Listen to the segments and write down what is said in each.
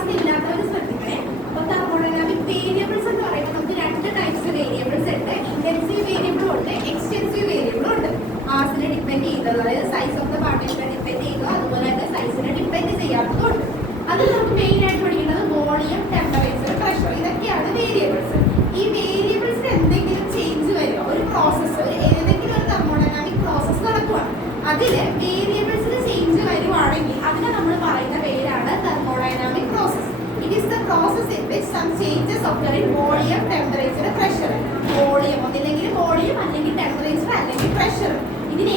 ക്ലാസ്സിൽ ഇല്ലാത്തവർ ശ്രദ്ധിക്കണേ. അപ്പോൾ തെർമോഡൈനാമിക് വേരിയബിൾസ് എന്ന് പറയുമ്പോൾ നമുക്ക് രണ്ട് ടൈപ്സ് വേരിയബിൾസ് ഉണ്ട്. ഇന്റൻസീവ് വേരിയബിളും ഉണ്ട്, എക്സ്റ്റെൻസീവ് വേരിയബിളും ഉണ്ട്. മാസിനെ ഡിപ്പെൻഡ് ചെയ്തത്, അതായത് സൈസ് ഓഫ് ദ പാർട്ടിക്കിളിനെ ഡിപ്പെൻഡ് ചെയ്യുക, അതുപോലെ തന്നെ സൈസിനെ ഡിപ്പെൻഡ് ചെയ്യാത്തതുണ്ട്. അതിൽ നമുക്ക് മെയിൻ ആയിട്ട് പഠിക്കുന്നത് വോളിയം, ടെമ്പറേച്ചർ, പ്രഷർ, ഇതൊക്കെയാണ് വേരിയബിൾസ്. ഈ വേരിയബിൾസിന് എന്തെങ്കിലും ചേഞ്ച് വരിക, ഒരു പ്രോസസ്സ്, ഏതെങ്കിലും ഒരു തെർമോഡൈനാമിക് പ്രോസസ്സ് നടക്കുകയാണ്, അതിൽ വേരിയബിൾസിന് ചേഞ്ച് വരുവാണെങ്കിൽ അതിനെ നമ്മൾ പറയുന്ന പേരാണ് thermodynamic process. It is the process in which some changes occur in volume, temperature, pressure. Volume ഒന്നില്ലെങ്കിൽ വോളിയം, അല്ലെങ്കിൽ ടെമ്പറേച്ചർ, അല്ലെങ്കിൽ പ്രഷർ. ഇതിന്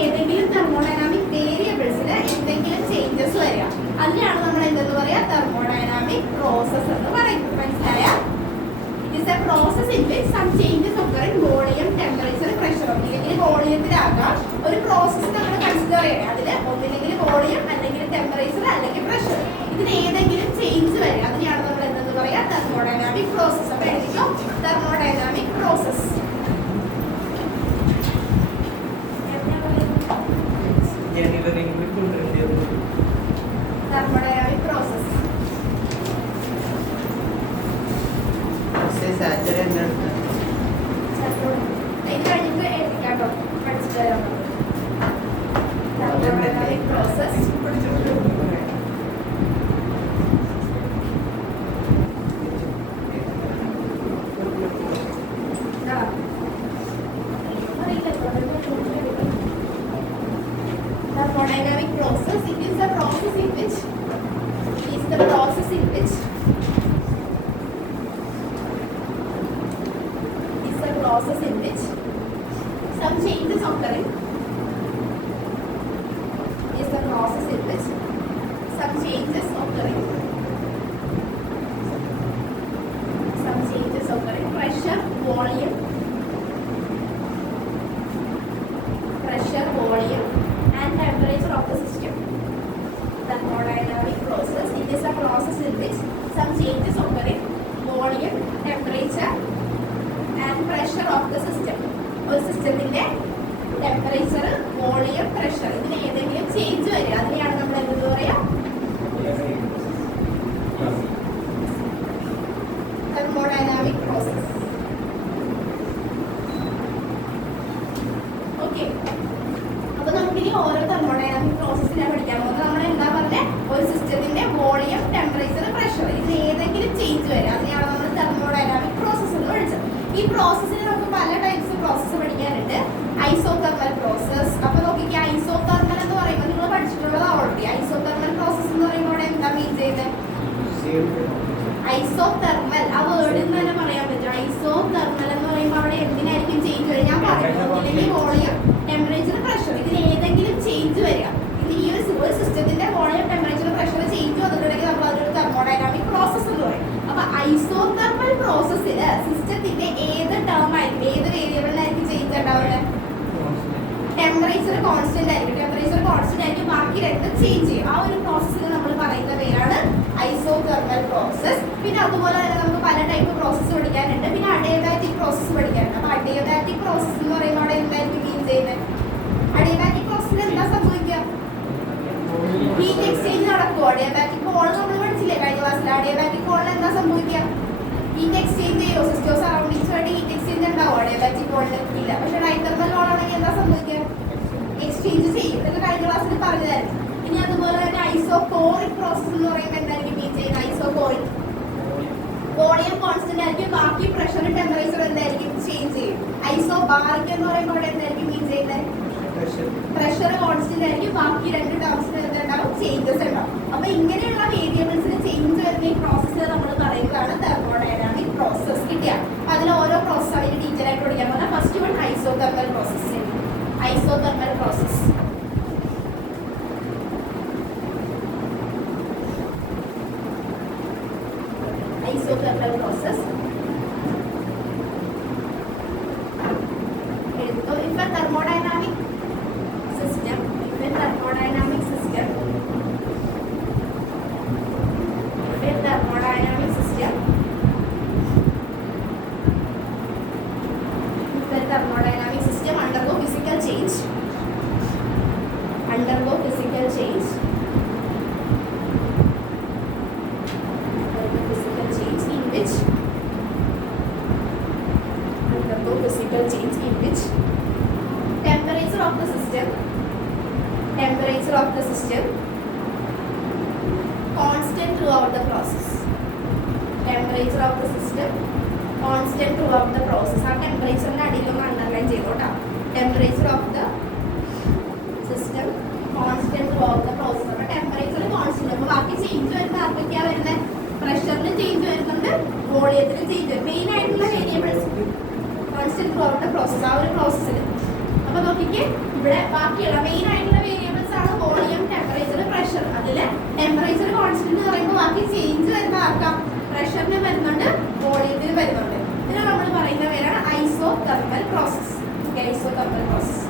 ഏതെങ്കിലും തെർമോഡൈനാമിക് വേരിയബിൾസിന് എന്തെങ്കിലും ചേഞ്ചസ് വരിക, അതിനെയാണ് നമ്മൾ എന്തെന്ന് പറയാ, തെർമോഡൈനാമിക് പ്രോസസ് എന്ന് പറയുന്നത്. മനസ്സിലായ? It is a process in which some changes occur in volume, temperature, pressure. ഒന്നില്ലെങ്കിൽ വോളിയത്തിലാകാം ഒരു പ്രോസസ് നമ്മൾ കൺസിഡർ ചെയ്യണം. അതിൽ ഒന്നില്ലെങ്കിൽ വോളിയം, അല്ലെങ്കിൽ ടെമ്പറേച്ചർ, അല്ലെങ്കിൽ പ്രഷർ. ഇതിന് ഏതെങ്കിലും ചേഞ്ച് വരിക, അതിനെയാണ് നമ്മൾ എന്തെന്ന് പറയാ, തെർമോഡൈനാമിക് പ്രോസസ്. അപ്പോൾ എഴുതിക്കോ, thermodynamic process. thermodynamic process. Thermodynamic process. Thermodynamic process. It is the process in which some changes occurring. Is the process in which some changes occurring. Pressure, volume, and temperature of the system. Thermodynamic process. It is a process in which some changes occurring. Volume, temperature, and pressure of the system. ഒരു സിസ്റ്റത്തിന്റെ temperature, volume, pressure, ഇതിന് ഏതെങ്കിലും change വരിക, അതിനെയാണ് നമ്മൾ എന്തെന്ന് പറയാ, thermodynamic process. Okay, അപ്പൊ നമുക്കിനി ഓരോ തെർമോഡൈനാമിക് പ്രോസസ്സിനെ പഠിക്കാൻ പോകുന്നത്. നമ്മൾ എന്താ പറഞ്ഞത്, ഒരു സിസ്റ്റത്തിന്റെ വോളിയം, ടെമ്പറേച്ചർ, പ്രഷർ, ഇതിന് ഏതെങ്കിലും ചേഞ്ച് വരിക, അതിനെയാണ് നമ്മൾ തെർമോഡൈനാമിക് പ്രോസസ് എന്ന് വിളിച്ചത്. ഈ പ്രോസസ്സിന് നമുക്ക് പല ടൈപ്സ് പ്രോസസ്സ് പഠിക്കാനുണ്ട്. Isothermal process. അപ്പൊ നോക്കിക്കേ, ഐസോതെർമൽ എന്ന് പറയുമ്പോൾ നിങ്ങൾ പഠിച്ചിട്ടുള്ളത് ഓൾറെഡി. ഐസോതെർമൽ പ്രോസസ് എന്ന് പറയുമ്പോൾ അവിടെ എന്താ മീൻ ചെയ്തത്? ഐസോതെർമൽ, ആ വേർഡിൽ നിന്ന് തന്നെ പറയാൻ പറ്റും. ഐസോതെർമൽ എന്ന് പറയുമ്പോൾ അവിടെ എന്തിനായിരിക്കും ചേഞ്ച് വരിക? ഞാൻ പറഞ്ഞു, വോളിയം, ടെമ്പറേച്ചർ, പ്രഷർ, ഇതിന് ഏതെങ്കിലും ചേഞ്ച് വരിക. ഇത് ഈ ഒരു സിസ്റ്റത്തിന്റെ വോളിയം, ടെമ്പറേച്ചർ, പ്രഷർ ചേഞ്ച് വന്നിട്ടുണ്ടെങ്കിൽ നമ്മൾ അതൊരു തെർമോഡൈനാമിക് പ്രോസസ് എന്ന് പറയും. അപ്പൊ ഐസോതെർമൽ പ്രോസസ്സില് സിസ്റ്റത്തിന്റെ ഏത് ടേം ആയിരിക്കും, ഏത് വേരിയബിളിനായിരിക്കും ചേഞ്ച് ഉണ്ടാവുന്നത്? ടെമ്പറേച്ചർ കോൺസ്റ്റന്റ് ആയിരിക്കും, ബാക്കി രണ്ടും ചേഞ്ച് ചെയ്യും. ആ ഒരു പ്രോസസ്സിന് നമ്മൾ പറയുന്ന പേരാണ് ഐസോതെർമൽ പ്രോസസ്. പിന്നെ അതുപോലെ തന്നെ നമുക്ക് പല ടൈപ്പ് പ്രോസസ്സ് പഠിക്കാനുണ്ട്. പിന്നെ അഡിയബാറ്റിക് പ്രോസസ്സ് പഠിക്കാനുണ്ട്. അപ്പൊ അഡിയബാറ്റിക് പ്രോസസ് എന്ന് പറയുമ്പോൾ അവിടെ എന്തായിരിക്കും മീൻ ചെയ്യുന്നത്? അഡിയബാറ്റിക് പ്രോസസ്സിൽ എന്താ സംഭവിക്കുക? ഹീറ്റ് എക്സ്ചേഞ്ച് നടക്കുമോ? അഡിയബാറ്റിക് കോൾ നമ്മൾ പഠിച്ചില്ലേ കഴിഞ്ഞ ക്ലാസ്സിൽ? അഡിയബാറ്റിക് കോളിൽ എന്താ സംഭവിക്കുക? ഹീറ്റ് എക്സ്ചേഞ്ച് ചെയ്യോ? സിസ്റ്റോ സറൗണ്ടിങ്സ് വേണ്ടി ഹീറ്റ് എക്സ്ചേഞ്ച് ഉണ്ടാവും അഡിയബാറ്റിക് കോളിൽ ഇല്ല. പക്ഷെ ഡൈതെർമൽ കോളാണെങ്കിൽ എന്താ സംഭവിക്കുക? എക്സ്ചേഞ്ച് ചെയ്യും. ഇതൊക്കെ കഴിഞ്ഞ ക്ലാസ്സിൽ പറഞ്ഞതായിരുന്നു. ഇനി അതുപോലെ തന്നെ ഐസോകോറിക് പ്രോസസ് എന്ന് പറയുമ്പോൾ എന്തായിരിക്കും മീൻ ചെയ്യുന്നത്? ഐസോകോറിക് വോളിയം കോൺസ്റ്റന്റ് ആയിരിക്കും, ബാക്കി പ്രഷർ, ടെമ്പറേച്ചർ എന്തായിരിക്കും ചേഞ്ച് ചെയ്യും. ഐസോബാറിക് എന്ന് പറയുമ്പോൾ അവിടെ എന്തായിരിക്കും മീൻ ചെയ്യുന്നത്? പ്രഷർ കോൺസ്റ്റന്റ് ആയിരിക്കും, ബാക്കി രണ്ട് ടേംസിന് എന്തുണ്ടാവും? ചേഞ്ചസ് ഉണ്ടാവും. അപ്പൊ ഇങ്ങനെയുള്ള വേരിയബിൾസിന് ചേഞ്ച് വരുന്ന ഈ പ്രോസസ്സ് നമ്മൾ പറയുന്നതാണ് തെർമോഡൈനാമിക് പ്രോസസ്. കിട്ടിയ അതിൽ ഓരോ പ്രോസസ് അതിന് ഡീറ്റെയിൽ ആയിട്ട് പഠിക്കാൻ പറഞ്ഞാൽ first one isothermal process. Isothermal process isothermal process. So if a thermodynamic system, undergo physical change, throughout the process. Temperature of the system constant throughout the process. ആ ടെമ്പറേച്ചറിന്റെ അടിയിലൊന്ന് അണ്ടർലൈൻ ചെയ്തോട്ടാ. Temperature of the system constant throughout the process. അപ്പോൾ temperature constant. അപ്പോൾ ബാക്കി change വരുന്ന ആർക്കൊക്കെയാ വരുന്നത്? പ്രഷറിന് ചേഞ്ച് വരുന്നുണ്ട്, വോളിയത്തിന് ചേഞ്ച് വരും. മെയിൻ ആയിട്ടുള്ള variables constant throughout the process. ആ ഒരു പ്രോസസ്സിൽ അപ്പോൾ നോക്കിക്കേ, ഇവിടെ ബാക്കിയുള്ള മെയിൻ ആയിട്ടുള്ള വേരിയബിൾസ് ആണ് വോളിയം, ടെമ്പറേച്ചർ, പ്രഷർ. അതിൽ ടെമ്പറേച്ചർ കോൺസ്റ്റന്റ് എന്ന് പറയുമ്പോൾ ബാക്കി ചേഞ്ച് വരുന്ന ആർക്കാം? പ്രഷറിന് വരുന്നുണ്ട്, വോളിയത്തിന് വരുന്നുണ്ട്. ഇതിനെ നമ്മൾ പറയുന്ന പേരാണ് ഐസോതെർമൽ പ്രോസസ്. Isothermal process.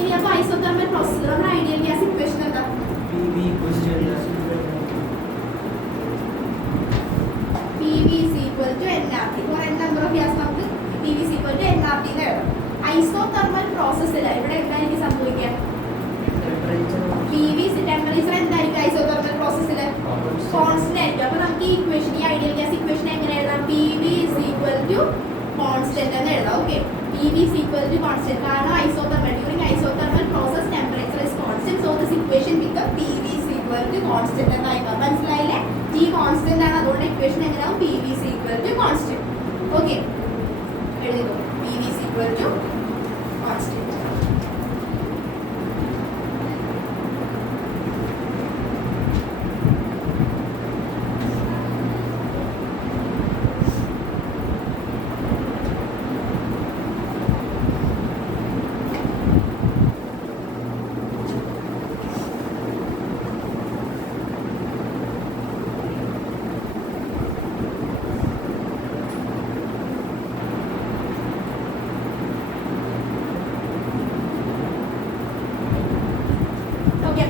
ഇനി അപ്പോൾ ഐസോതെർമൽ പ്രോസസ്സിൽ നമ്മുടെ ഐഡിയൽ ഗ്യാസ് ഇക്വേഷൻ എന്താ? PV is equal to nRT. For n number of gas നമുക്ക് PV is equal to nRT എന്ന് എഴുതാം. ഐസോതെർമൽ പ്രോസസ്സിൽ ഇവിടെ എന്തായിരിക്കും സംഭവിക്കുക? PV ടെമ്പറേച്ചർ എന്തായിരിക്കും ഐസോതെർമൽ പ്രോസസ്സിൽ? കോൺസ്റ്റന്റ് ആയിരിക്കും. അപ്പോൾ നമുക്ക് ഈ ഇക്വേഷൻ, ഈ ഐഡിയൽ ഗ്യാസ് ഇക്വേഷൻ എങ്ങനെ എഴുതാം? PV is equal to constant എന്ന് എഴുതാം. Okay, PV is equal to constant. കാരണം isothermal, during isothermal process temperature is constant, so this equation become PV is equal to constant എന്നായി. മനസ്സിലായില്ലേ? T constant ആണ്, അതുകൊണ്ട് equation എങ്ങനെയാവും? PV is equal to constant. Okay, എഴുതിക്കോ. PV is equal to constant.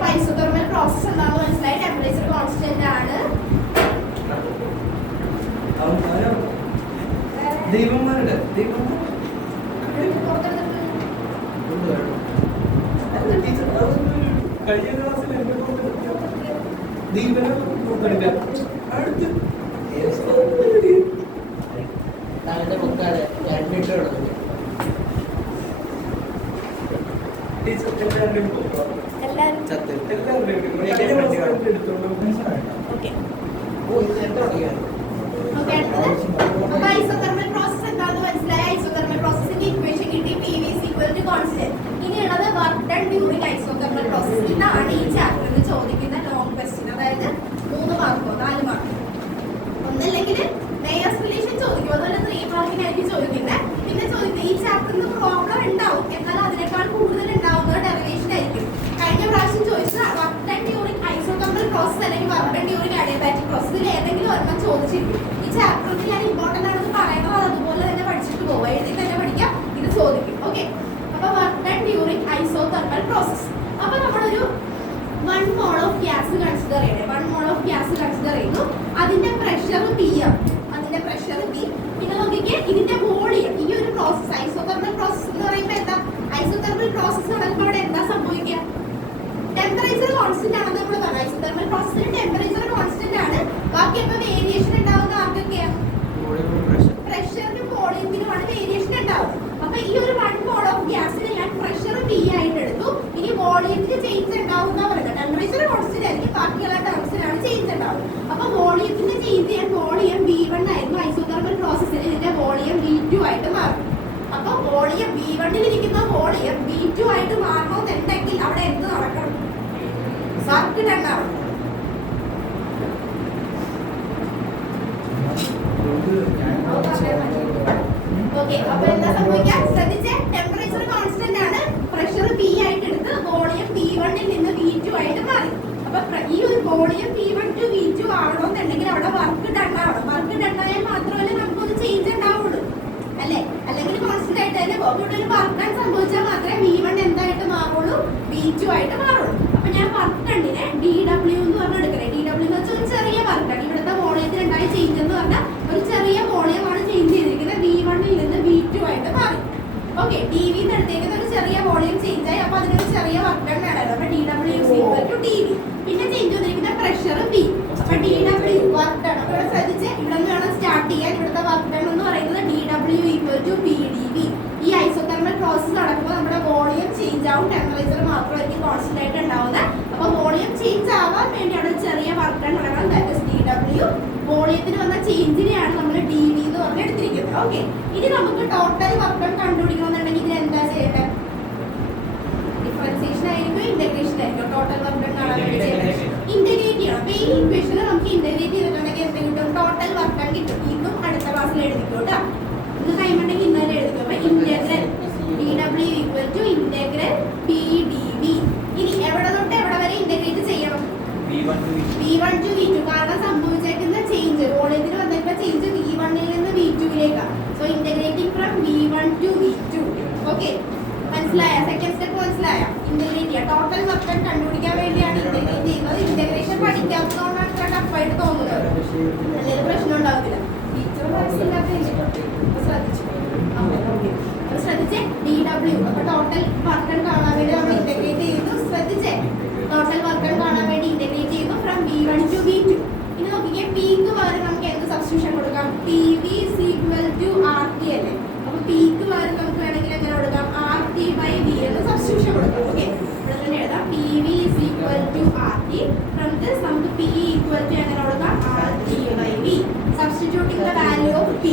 Isothermal process എന്താണെന്ന് മനസ്സിലായി. Temperature constant ആണ്. Isothermal process എന്താണെന്ന് മനസ്സിലായി. ഐസോതെർമൽ പ്രോസസിന്റെ ഇക്വേഷൻ കിട്ടി. PV is equal to constant. ഇനിയുള്ളത് work done during isothermal process. ഇതാണ് ഈ ചാപ്റ്ററിൽ ചോദിക്കുന്ന ലോങ് ക്വസ്റ്റ്യൻ. അതായത് 3 മാർക്കോ 4 മാർക്ക്. ഒന്നല്ലെങ്കിൽ മേയേഴ്സ് റിലേഷൻ ചോദിക്കും, അതുപോലെ 3 മാർക്കിനായിരിക്കും ചോദിക്കുന്നത്. പിന്നെ ചോദിക്കുന്നത് ഈ ചാപ്റ്ററിൽ പ്രോബ്ലം ഉണ്ടാവും, എന്നാൽ അതിനേക്കാൾ കൂടുതൽ ഉണ്ടാവുന്നത് ഡെറിവേഷൻ ആയിരിക്കും. കഴിഞ്ഞ പ്രാവശ്യം ചോദിച്ചത് work done during isothermal process അല്ലെങ്കിൽ വർക്ക് ഡൺ ഡ്യൂറിംഗ് അഡിയബാറ്റിക് പ്രോസസ്സിൽ ഏതെങ്കിലും ഒരെണ്ണം ചോദിച്ചിരിക്കും. ഈ ചാപ്റ്ററിൽ ഞാൻ ഇമ്പോർട്ടൻ്റ് ആണെന്ന് പറയുന്നത് അതുപോലെ തന്നെ പഠിച്ചിട്ട് പോവുക, എഴുതി തന്നെ പഠിക്കാം, ഇത് ചോദിക്കും. ഓക്കെ, അപ്പോൾ work done during isothermal process. അപ്പോൾ നമ്മളൊരു 1 mole ഓഫ് ഗ്യാസ് കൺസിഡർ ചെയ്യണേ. 1 mole ഓഫ് ഗ്യാസ് കൺസിഡർ ചെയ്യുന്നു. അതിന്റെ പ്രഷർ P ആണ്. അതിന്റെ പ്രഷർ P. പിന്നെ നോക്കിക്കേ, ഇതിന്റെ വോളിയം. ഈ ഒരു പ്രോസസ് ഐസോതെർമൽ പ്രോസസ് എന്ന് പറയുമ്പോൾ എന്താ? ഐസോതെർമൽ പ്രോസസ് നടക്കുമ്പോൾ അവിടെ എന്താ സംഭവിക്കുക? ടെമ്പറേച്ചർ കോൺസ്റ്റന്റ് ആണെന്ന് നമ്മൾ പറഞ്ഞു. ഐസോതെർമൽ പ്രോസസ്സിൽ ടെമ്പറേച്ചർ കോൺസ്റ്റന്റ് ആണ്. ബാക്കി അപ്പോൾ വേരിയേഷൻ ഉണ്ടാവുന്ന ആർക്കൊക്കെയാണ്? പ്രഷറിനും വോളിയത്തിനുമാണ് വേരിയേഷൻ ഉണ്ടാവും. അപ്പൊ ഈ ഒരു 1 mole ഓഫ് ഗ്യാസിന് ഞാൻ പ്രഷർ P ആയിട്ട് എടുത്തു. ഇനി വോളിയത്തിന് ചേഞ്ച് ഉണ്ടാവും എന്നാ പറയുന്നത്. ടെമ്പറേച്ചർ കോൺസ്റ്റന്റ് ആയിരിക്കും, ബാക്കിയുള്ള ടേംസിലാണ് ചേഞ്ച് ഉണ്ടാവും. അപ്പൊ വോളിയത്തിന് ചേഞ്ച് ചെയ്യാൻ വോളിയം V1 ആയിരുന്നു. ഐസോതെർമൽ പ്രോസസ്സിൽ ഇതിന്റെ വോളിയം V2 ആയിട്ട് മാറും. അപ്പൊ വോളിയം V1 ഇരിക്കുന്ന വോളിയം V2 ആയിട്ട് മാറണമെന്നുണ്ടെങ്കിൽ അവിടെ എന്ത് നടക്കണം? വർക്ക് ഡൺ ആവണം. ഓക്കെ, അപ്പൊ എന്താ സംഭവിക്കാൻ ശ്രദ്ധിച്ചേ? ടെമ്പറേച്ചർ കോൺസ്റ്റന്റ് ആണ്, പ്രഷർ P ആയിട്ട് എടുത്ത് വോളിയം V1 നിന്ന് V2 ആയിട്ട് മാറി. അപ്പൊ ഈ ഒരു വോളിയം P1 to V2 ആവണമെന്നുണ്ടെങ്കിൽ അവിടെ വർക്ക് ഡൺ ആവണം. വർക്ക് ഡൺ ആയാൽ മാത്രമല്ലേ നമുക്കൊരു ചേഞ്ച് ഉണ്ടാവുള്ളൂ, അല്ലേ? അല്ലെങ്കിൽ കോൺസ്റ്റന്റ് ആയിട്ട് തന്നെ പോകും. ഇവിടെ ഒരു വർക്ക് ഡൺ സംഭവിച്ചാൽ മാത്രമേ V1 എന്തായിട്ട് മാറുള്ളൂ? V2 ആയിട്ട് മാറുള്ളൂ. അപ്പൊ ഞാൻ വർക്ക് ഡണ്ണിനെ DW എന്ന് പറഞ്ഞ് എടുക്കണേ. DW എന്ന് വെച്ചാൽ ഒരു ചെറിയ വർക്ക് ഡൺ. ഇവിടുത്തെ വോളിയത്തിൽ ഉണ്ടായ ചേഞ്ച് എന്ന് പറഞ്ഞാൽ ഒരു ചെറിയ വോളിയമാണ് ചേഞ്ച് ചെയ്തിരിക്കുന്നത്. V1 നിന്ന് V2 ആയിട്ട് മാറി. ഓക്കെ, DV എന്ന് എടുത്തേക്കുന്ന ഒരു ചെറിയ വോളിയം ചേഞ്ച് ആയി. അപ്പൊ അതിനൊരു ചെറിയ വർക്ക് ഡൺ വേണമല്ലോ. അപ്പൊ DW is equal to DV. പിന്നെ ചേഞ്ച് ചെയ്തിരിക്കുന്ന പ്രഷർ P. അപ്പൊ DW വർക്ക് ഡൺ. അപ്പൊ ഇവിടെ ശ്രദ്ധിച്ച് ഇവിടെ നിന്ന് വേണം സ്റ്റാർട്ട് ചെയ്യാൻ. ഇവിടുത്തെ വർക്ക് ഡൺ എന്ന് പറയുന്നത് DW equal to PdV. ഈ ഐസോതെർമൽ പ്രോസസ് നടക്കുമ്പോൾ നമ്മുടെ വോളിയം ചേഞ്ച് ആവും, ടെമ്പറേച്ചർ മാത്രമായിരിക്കും കോൺസ്റ്റന്റ് ആയിട്ട് ഉണ്ടാവുന്നത്. അപ്പൊ വോളിയം ചേഞ്ച് ആവാൻ വേണ്ടി അവിടെ ചെറിയ വർക്ക് ഓക്കെ, ഇനി നമുക്ക് ടോട്ടൽ വർക്ക് ഡൺ കണ്ടുപിടിക്കണമെന്നുണ്ടെങ്കിൽ ഇതിൽ എന്താ ചെയ്യേണ്ടത്? ഡിഫറൻസിയേഷൻ ആയിരിക്കും, ഇന്റഗ്രേഷൻ ആയിരിക്കും. ടോട്ടൽ വർക്ക് ഡൺ കാണാൻ വേണ്ടി ഇന്റഗ്രേറ്റ് ചെയ്യണം. അപ്പൊ ഈ ഇക്വേഷനെ നമുക്ക് ഇന്റഗ്രേറ്റ് ചെയ്തിട്ടുണ്ടെങ്കിൽ എന്ത് കിട്ടും? ടോട്ടൽ വർക്ക് ഡൺ കിട്ടും. ഇന്നും അടുത്ത ക്ലാസ്സിൽ എഴുതിക്കോ കേട്ടോ. ഇന്ന് ടൈം ഉണ്ടെങ്കിൽ ഇന്നലെ എഴുതിക്കോ. അപ്പൊ integral dw equal to integral pdv. ഇനി എവിടെ തൊട്ട് എവിടെ വരെ ഇന്റഗ്രേറ്റ് ചെയ്യണം? v1 to v2. കാരണം സംഭവിച്ചേക്കുന്ന ചേഞ്ച്, വോളിയത്തിൽ വന്നിട്ടുള്ള ചേഞ്ച് v1 ൽ നിന്ന് v2ലേക്കാണ്. So integrating from v1 to v2. Okay, മനസ്സിലായ? സെക്കൻഡ് സ്റ്റെപ്പ് മനസ്സിലായ? ഇന്റഗ്രേറ്റ് ചെയ്യുക. ടോട്ടൽ വർക്ക് ഡൺ കണ്ടുപിടിക്കാൻ വേണ്ടിയാണ് ഇന്റഗ്രേറ്റ് ചെയ്യുന്നത്. ഇന്റഗ്രേഷൻ പഠിക്കാത്തതുകൊണ്ടാണ് ഇത്ര ടഫായിട്ട് തോന്നുന്നത്. അല്ലെങ്കിൽ പ്രശ്നം ഉണ്ടാവില്ല. ടീച്ചർ മനസ്സിലാക്കില്ലേ? ശ്രദ്ധിച്ചേ, dw. അപ്പൊ ടോട്ടൽ വർക്ക് ഡൺ കാണാൻ വേണ്ടി നമ്മൾ ഇന്റഗ്രേറ്റ് ചെയ്യുന്നു. ശ്രദ്ധിച്ചേ, ടോട്ടൽ വർക്ക് ഡൺ കാണാൻ വേണ്ടി ഇന്റഗ്രേറ്റ് ചെയ്യുന്നു ഫ്രം v1 to v2. ഇനി നോക്കിക്കേ, p ക്ക് പകരം നമുക്ക് എന്ത് സബ്സ്റ്റിറ്റ്യൂഷൻ കൊടുക്കാം? pv is equal to rt അല്ലേ? അപ്പൊ p ക്ക് പകരം നമുക്ക് വേണമെങ്കിൽ എങ്ങനെ കൊടുക്കാം? rt by v എന്ന് സബ്സ്റ്റിറ്റ്യൂഷൻ കൊടുക്കാം. ഓക്കെ, ഇവിടെ തന്നെ എഴുതാം pv is equal to rt. from this നമുക്ക് p equal to എങ്ങനെ കൊടുക്കാം? rt by v. substituting the value of p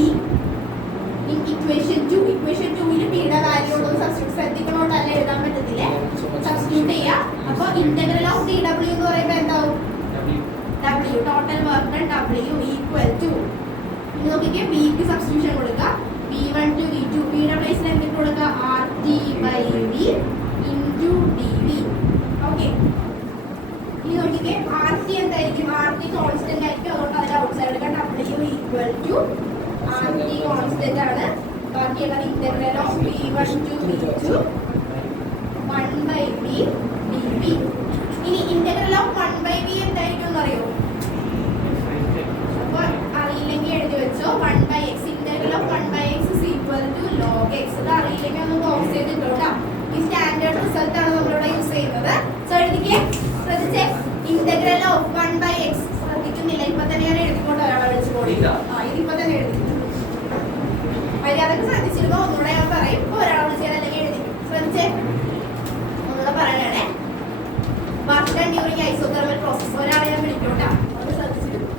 in equation 2. equation 2 ൽ p യുടെ വാല്യൂ ഉള്ളത് സബ്സ്റ്റിറ്റ്യൂട്ട് ശ്രദ്ധിക്കണോണ്ടല്ല എഴുതാൻ പറ്റത്തില്ല. സബ്സ്റ്റിറ്റ്യൂട്ട് ചെയ്യാം. അപ്പോൾ ഇന്റഗ്രൽ ഓഫ് dw എന്ന് പറയുമ്പോൾ എന്താവും? w. Total work done w equal to, ഇനി നോക്കിക്കേ, p ക്ക് സബ്സ്റ്റിറ്റ്യൂഷൻ കൊടുക്കുക. v1 to v2. p യുടെ പ്ലേസിൽ എന്തിട്ട് കൊടുക്കുക? rt by v into dv. Okay, ഇനി നോക്കിക്കേ, rt എന്തായിരിക്കും? rt കോൺസ്റ്റന്റ് ആയിരിക്കും. അതുകൊണ്ട് അതിന്റെ ഔട്ട്സൈഡ് എടുക്കാം. w equal to rt constant ആണ്. ബാക്കിയുള്ള integral of v1 to v2 1 by v dv. ഇനി ഇന്റഗ്രൽ ഓഫ് 1 by v എന്തായിരിക്കും എന്നറിയോ? അപ്പൊ അറിയില്ലെങ്കിൽ എഴുതി വെച്ചോ. 1 by x. Integral of 1 by x is equal to log x. അത് അറിയില്ലെങ്കിൽ ഒന്ന് ബോക്സ് ചെയ്തിട്ടുണ്ടോ? ഈ സ്റ്റാൻഡേർഡ് റിസൾട്ട് ആണ് നമ്മളിവിടെ യൂസ് ചെയ്യുന്നത്. സോ എഴുതിക്കേ, ശ്രദ്ധിച്ചേ, ഇന്റഗ്രൽ ഓഫ് 1 by x. ശ്രദ്ധിക്കുന്നില്ല, ഇപ്പൊ തന്നെ ഞാൻ എഴുതിക്കൊണ്ട് ഒരാളെ വിളിച്ചു പോയി. ഇതിപ്പോ തന്നെ എഴുതി. മര്യാദക്ക് ശ്രദ്ധിച്ചിരുമ്പോ ഒന്നുകൂടെ ഞാൻ പറയും. ഇപ്പൊ ഒരാളെ വിളിച്ചാൽ അല്ലെങ്കിൽ എഴുതി. ശ്രദ്ധിച്ചേ, ഒന്നുകൂടെ പറയണേ. Work done during isothermal process. ഒരാളെ ഞാൻ വിളിക്കോട്ടാ, അത് ശ്രദ്ധിച്ചിരുന്നു.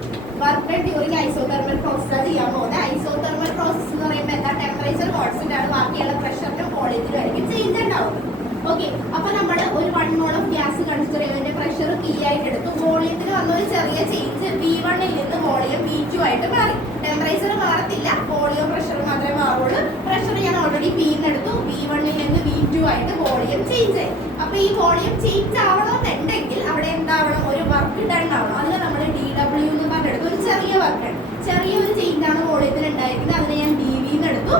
Work done during isothermal process ചെയ്യാൻ പോകുന്നത്. ഐസോതെർമൽ പ്രോസസ് എന്ന് പറയുമ്പോൾ എന്താ? ടെമ്പറേച്ചർ കോൺസ്റ്റന്റ് ആണ്. ബാക്കിയുള്ള പ്രഷറിനും വോളിയത്തിനും ആയിരിക്കും ചേഞ്ച് ഉണ്ടാവുന്നത്. ഓക്കെ, അപ്പൊ നമ്മൾ ഒരു 1 മോൾ ഓഫ് ഗ്യാസ് കൺസിഡർ ചെയ്യുന്നതിന്റെ പ്രഷർ p ആയിട്ട് എടുത്തു. വോളിയത്തിൽ വന്ന ഒരു ചെറിയ ചേഞ്ച് v1 ൽ നിന്ന് വോളിയം v2 ആയിട്ട് മാറി. ടെമ്പറേച്ചർ മാറത്തില്ല, വോളിയം പ്രഷർ മാത്രമേ മാറുള്ളൂ. പ്രഷർ ഞാൻ ഓൾറെഡി p എടുത്തു. v1 ൽ നിന്ന് v2 ആയിട്ട് വോളിയം ചേഞ്ച് ആയി. അപ്പൊ ഈ വോളിയം ചേഞ്ച് ആവണമെന്നുണ്ടെങ്കിൽ അവിടെ എന്താവണം? ഒരു വർക്ക് ഡൺ ആവണം. അതിന് നമ്മൾ dw എന്ന് പറഞ്ഞെടുത്തു. ഒരു ചെറിയ വർക്ക് ഡൺ, ചെറിയൊരു ചേഞ്ച് ആണ് വോളിയത്തിൽ ഉണ്ടായിരിക്കുന്നത്. അതിനെ ഞാൻ dv എന്ന് എടുത്തു.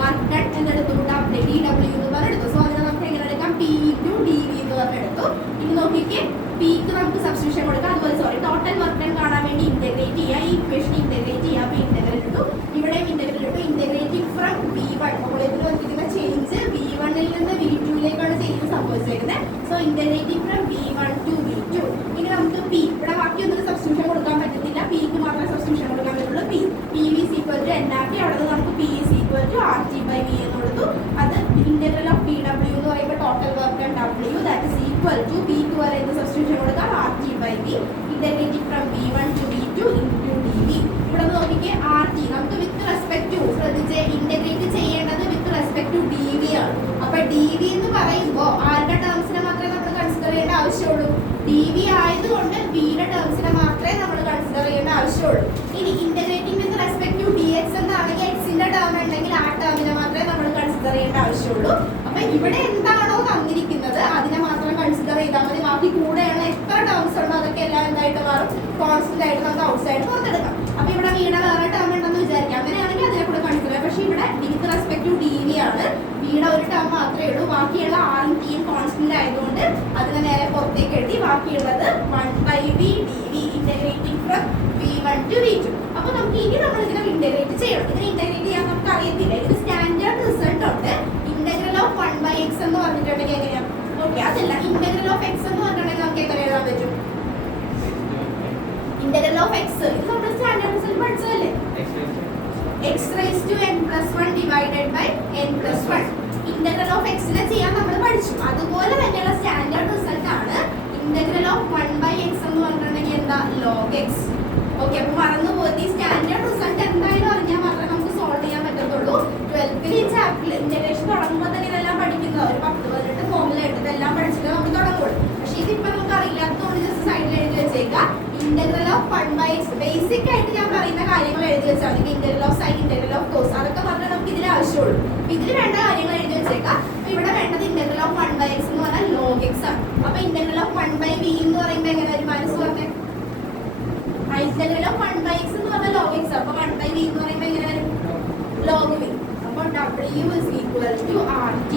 വർക്ക് ഡൺ എന്നെടുത്തു, dw എന്ന് പറഞ്ഞെടുത്തു. സോ അതിനെ നമുക്ക് എങ്ങനെ എടുക്കാം? p to dv എന്ന് പറഞ്ഞെടുത്തു. ഇനി നോക്കിക്കേ, p ക്ക് നമുക്ക് സബ്സ്റ്റിറ്റ്യൂഷൻ കൊടുക്കാം. അതുപോലെ ടോട്ടൽ വർക്ക് ഡൺ കാണാൻ വേണ്ടി ഇന്റഗ്രേറ്റ് ചെയ്യുക. ഈ ഇക്വേഷൻ ഇന്റഗ്രേറ്റ് ചെയ്യുക. അപ്പൊ ഇന്റഗ്രൽ എടുത്തു, ഇവിടെയും ഇന്റഗ്രൽ എടുത്തു. ഇന്റഗ്രേറ്റിംഗ് ഫ്രം v1, വോളിയത്തിൽ വന്നിരിക്കുന്ന ചേഞ്ച് v1 ൽ നിന്ന് v2ലേക്കാണ് ചേഞ്ച് സംഭവിച്ചേക്കുന്നത്. So integrating from v1 to v2. ഇനി നമുക്ക് p, ഇവിടെ ബാക്കി ഒന്നും സബ്സ്റ്റിറ്റ്യൂഷൻ കൊടുക്കാൻ പറ്റത്തില്ല. p ക്ക് മാത്രമേ സബ്സ്റ്റിറ്റ്യൂഷൻ കൊടുക്കാൻ പറ്റുള്ളൂ. pv is equal to nrt. അവിടെ നിന്ന് നമുക്ക് p is equal to rt by v എന്ന് കൊടുത്തു. അത് ഇന്റഗ്രൽ ഓഫ് dw എന്ന് പറയുമ്പോൾ total work done w, that is equal to p ക്ക് പറയുന്ന സബ്സ്റ്റിറ്റ്യൂഷൻ കൊടുക്കാം rt by v. Integrating from v1 to v2 into dv. ഇവിടെ നോക്കിക്കേ, rt നമുക്ക് വിത്ത് റെസ്പെക്ട് ടു, ശ്രദ്ധിച്ച്, ഇന്റഗ്രേറ്റ് ചെയ്യേണ്ടത് വിത്ത് റെസ്പെക്ട് ടു dv ആണ്. അപ്പൊ dv എന്ന് പറയുമ്പോൾ ആരുടെ ടേംസിനെ മാത്രമേ നമ്മൾ കൺസിഡർ ചെയ്യേണ്ട ആവശ്യമുള്ളൂ? dv ആയതുകൊണ്ട് v യുടെ ടേംസിനെ മാത്രമേ നമ്മൾ കൺസിഡർ ചെയ്യേണ്ട ആവശ്യമുള്ളൂ. ഇനി integrating with respect to dx എന്നാണെങ്കിൽ x ന്റെ ടേം ഉണ്ടെങ്കിൽ ആ ടേമിനെ മാത്രമേ നമ്മൾ കൺസിഡർ ചെയ്യേണ്ട ആവശ്യമുള്ളൂ. അപ്പൊ ഇവിടെ എന്താണോ തന്നിരിക്കുന്നത് അതിനെ മാത്രം കൺസിഡർ ചെയ്താൽ മതി. ബാക്കി കൂടെയുള്ള എത്ര ടേംസ് ഉണ്ടോ അതൊക്കെ എല്ലാം എന്തായിട്ട് മാറും? കോൺസ്റ്റന്റ് ആയിട്ട് നമുക്ക് ഔട്ട്സൈഡ് പുറത്തെടുക്കാം. അപ്പൊ ഇവിടെ വീടെ വേറെ ടേം ഉണ്ടെന്ന് വിചാരിക്കാം, അങ്ങനെയാണെങ്കിൽ അതിനെ കൂടെ കൺസിഡർ ചെയ്യാം. പക്ഷെ ഇവിടെ വിത്ത് റെസ്പെക്ട് ടു dv ആണ്. വീടെ ഒരു ടേം മാത്രമേ ഉള്ളൂ. ബാക്കിയുള്ള r t കോൺസ്റ്റന്റ് ആയതുകൊണ്ട് അതിനെ നേരെ പുറത്തേക്ക് എഴുതി. ബാക്കിയുള്ളത് 1 by v dv. Integrating from v1 to v2. അപ്പൊ നമുക്ക് ഇനി നമ്മൾ ഇതിനെ ഇന്റഗ്രേറ്റ് ചെയ്യണം. ഇതിനെ ഇന്റഗ്രേറ്റ് ചെയ്യാൻ നമുക്ക് അറിയത്തില്ല. ഇത് സ്റ്റാൻഡേർഡ് റിസൾട്ട് ഉണ്ട്. ഇന്റഗ്രൽ ഓഫ് 1 by x എന്ന് പറഞ്ഞിട്ടുണ്ടെങ്കിൽ എങ്ങനെയാണ്? ഓക്കെ, അതല്ല, ഇന്റഗ്രൽ ഓഫ് x എന്ന് പറഞ്ഞിട്ടുണ്ടെങ്കിൽ നമുക്ക് എങ്ങനെ എഴുതാൻ പറ്റും? ഇന്റഗ്രൽ ഓഫ് x, ഇത് നമ്മൾ സ്റ്റാൻഡേർഡ് റിസൾട്ട് പഠിച്ചതല്ലേ? x raised to n plus 1 divided by n plus 1. Integral of x നെ ചെയ്യാൻ നമ്മൾ പഠിച്ചു. അതുപോലെ തന്നെയുള്ള സ്റ്റാൻഡേർഡ് റിസൾട്ട് ആണ് ഇന്റഗ്രൽ ഓഫ് 1 by x എന്ന് പറഞ്ഞിട്ടുണ്ടെങ്കിൽ എന്താ? log x. ഓക്കെ, അപ്പൊ മറന്നു പോയി. സ്റ്റാൻഡേർഡ് റിസൾട്ട് എന്തായാലും അറിഞ്ഞാൽ മാത്രമേ നമുക്ക് സോൾവ് ചെയ്യാൻ പറ്റത്തുള്ളൂ. പിന്നെ നമുക്ക് തുടങ്ങുള്ളൂ. പക്ഷേ ഇതിപ്പോ നമുക്ക് അറിയില്ലാത്തതുകൊണ്ട് ജസ്റ്റ് സൈഡിൽ എഴുതി വെച്ചേക്കാം. ഇന്റഗ്രൽ ഓഫ് 1/x ബേസിക് ആയിട്ട് ഞാൻ പറയുന്ന കാര്യങ്ങൾ എഴുതി വെച്ചാൽ മതി. Integral of sine, integral of cos, അതൊക്കെ മാത്രമേ നമുക്ക് ഇതിൽ ആവശ്യമുള്ളൂ. ഇതിൽ വേണ്ട കാര്യങ്ങൾ എഴുതി വെച്ചേക്കാം. അപ്പൊ ഇവിടെ വേണ്ടത് ഇന്റഗ്രൽ ഓഫ് 1/x എന്ന് പറഞ്ഞാൽ log x ആണ്. അപ്പൊ ഇന്റഗ്രൽ ഓഫ് 1/v എന്ന് പറയുമ്പോൾ എങ്ങനെ ഒരു മനസ്സ് പറഞ്ഞേ, ഇന്റഗ്രൽ ഓഫ് 1/x എന്ന് പറഞ്ഞാൽ log x. അപ്പൊ 1/v എന്ന് പറയുമ്പോൾ എങ്ങനെ വരും, log v. അപ്പൊ w is equal to rt.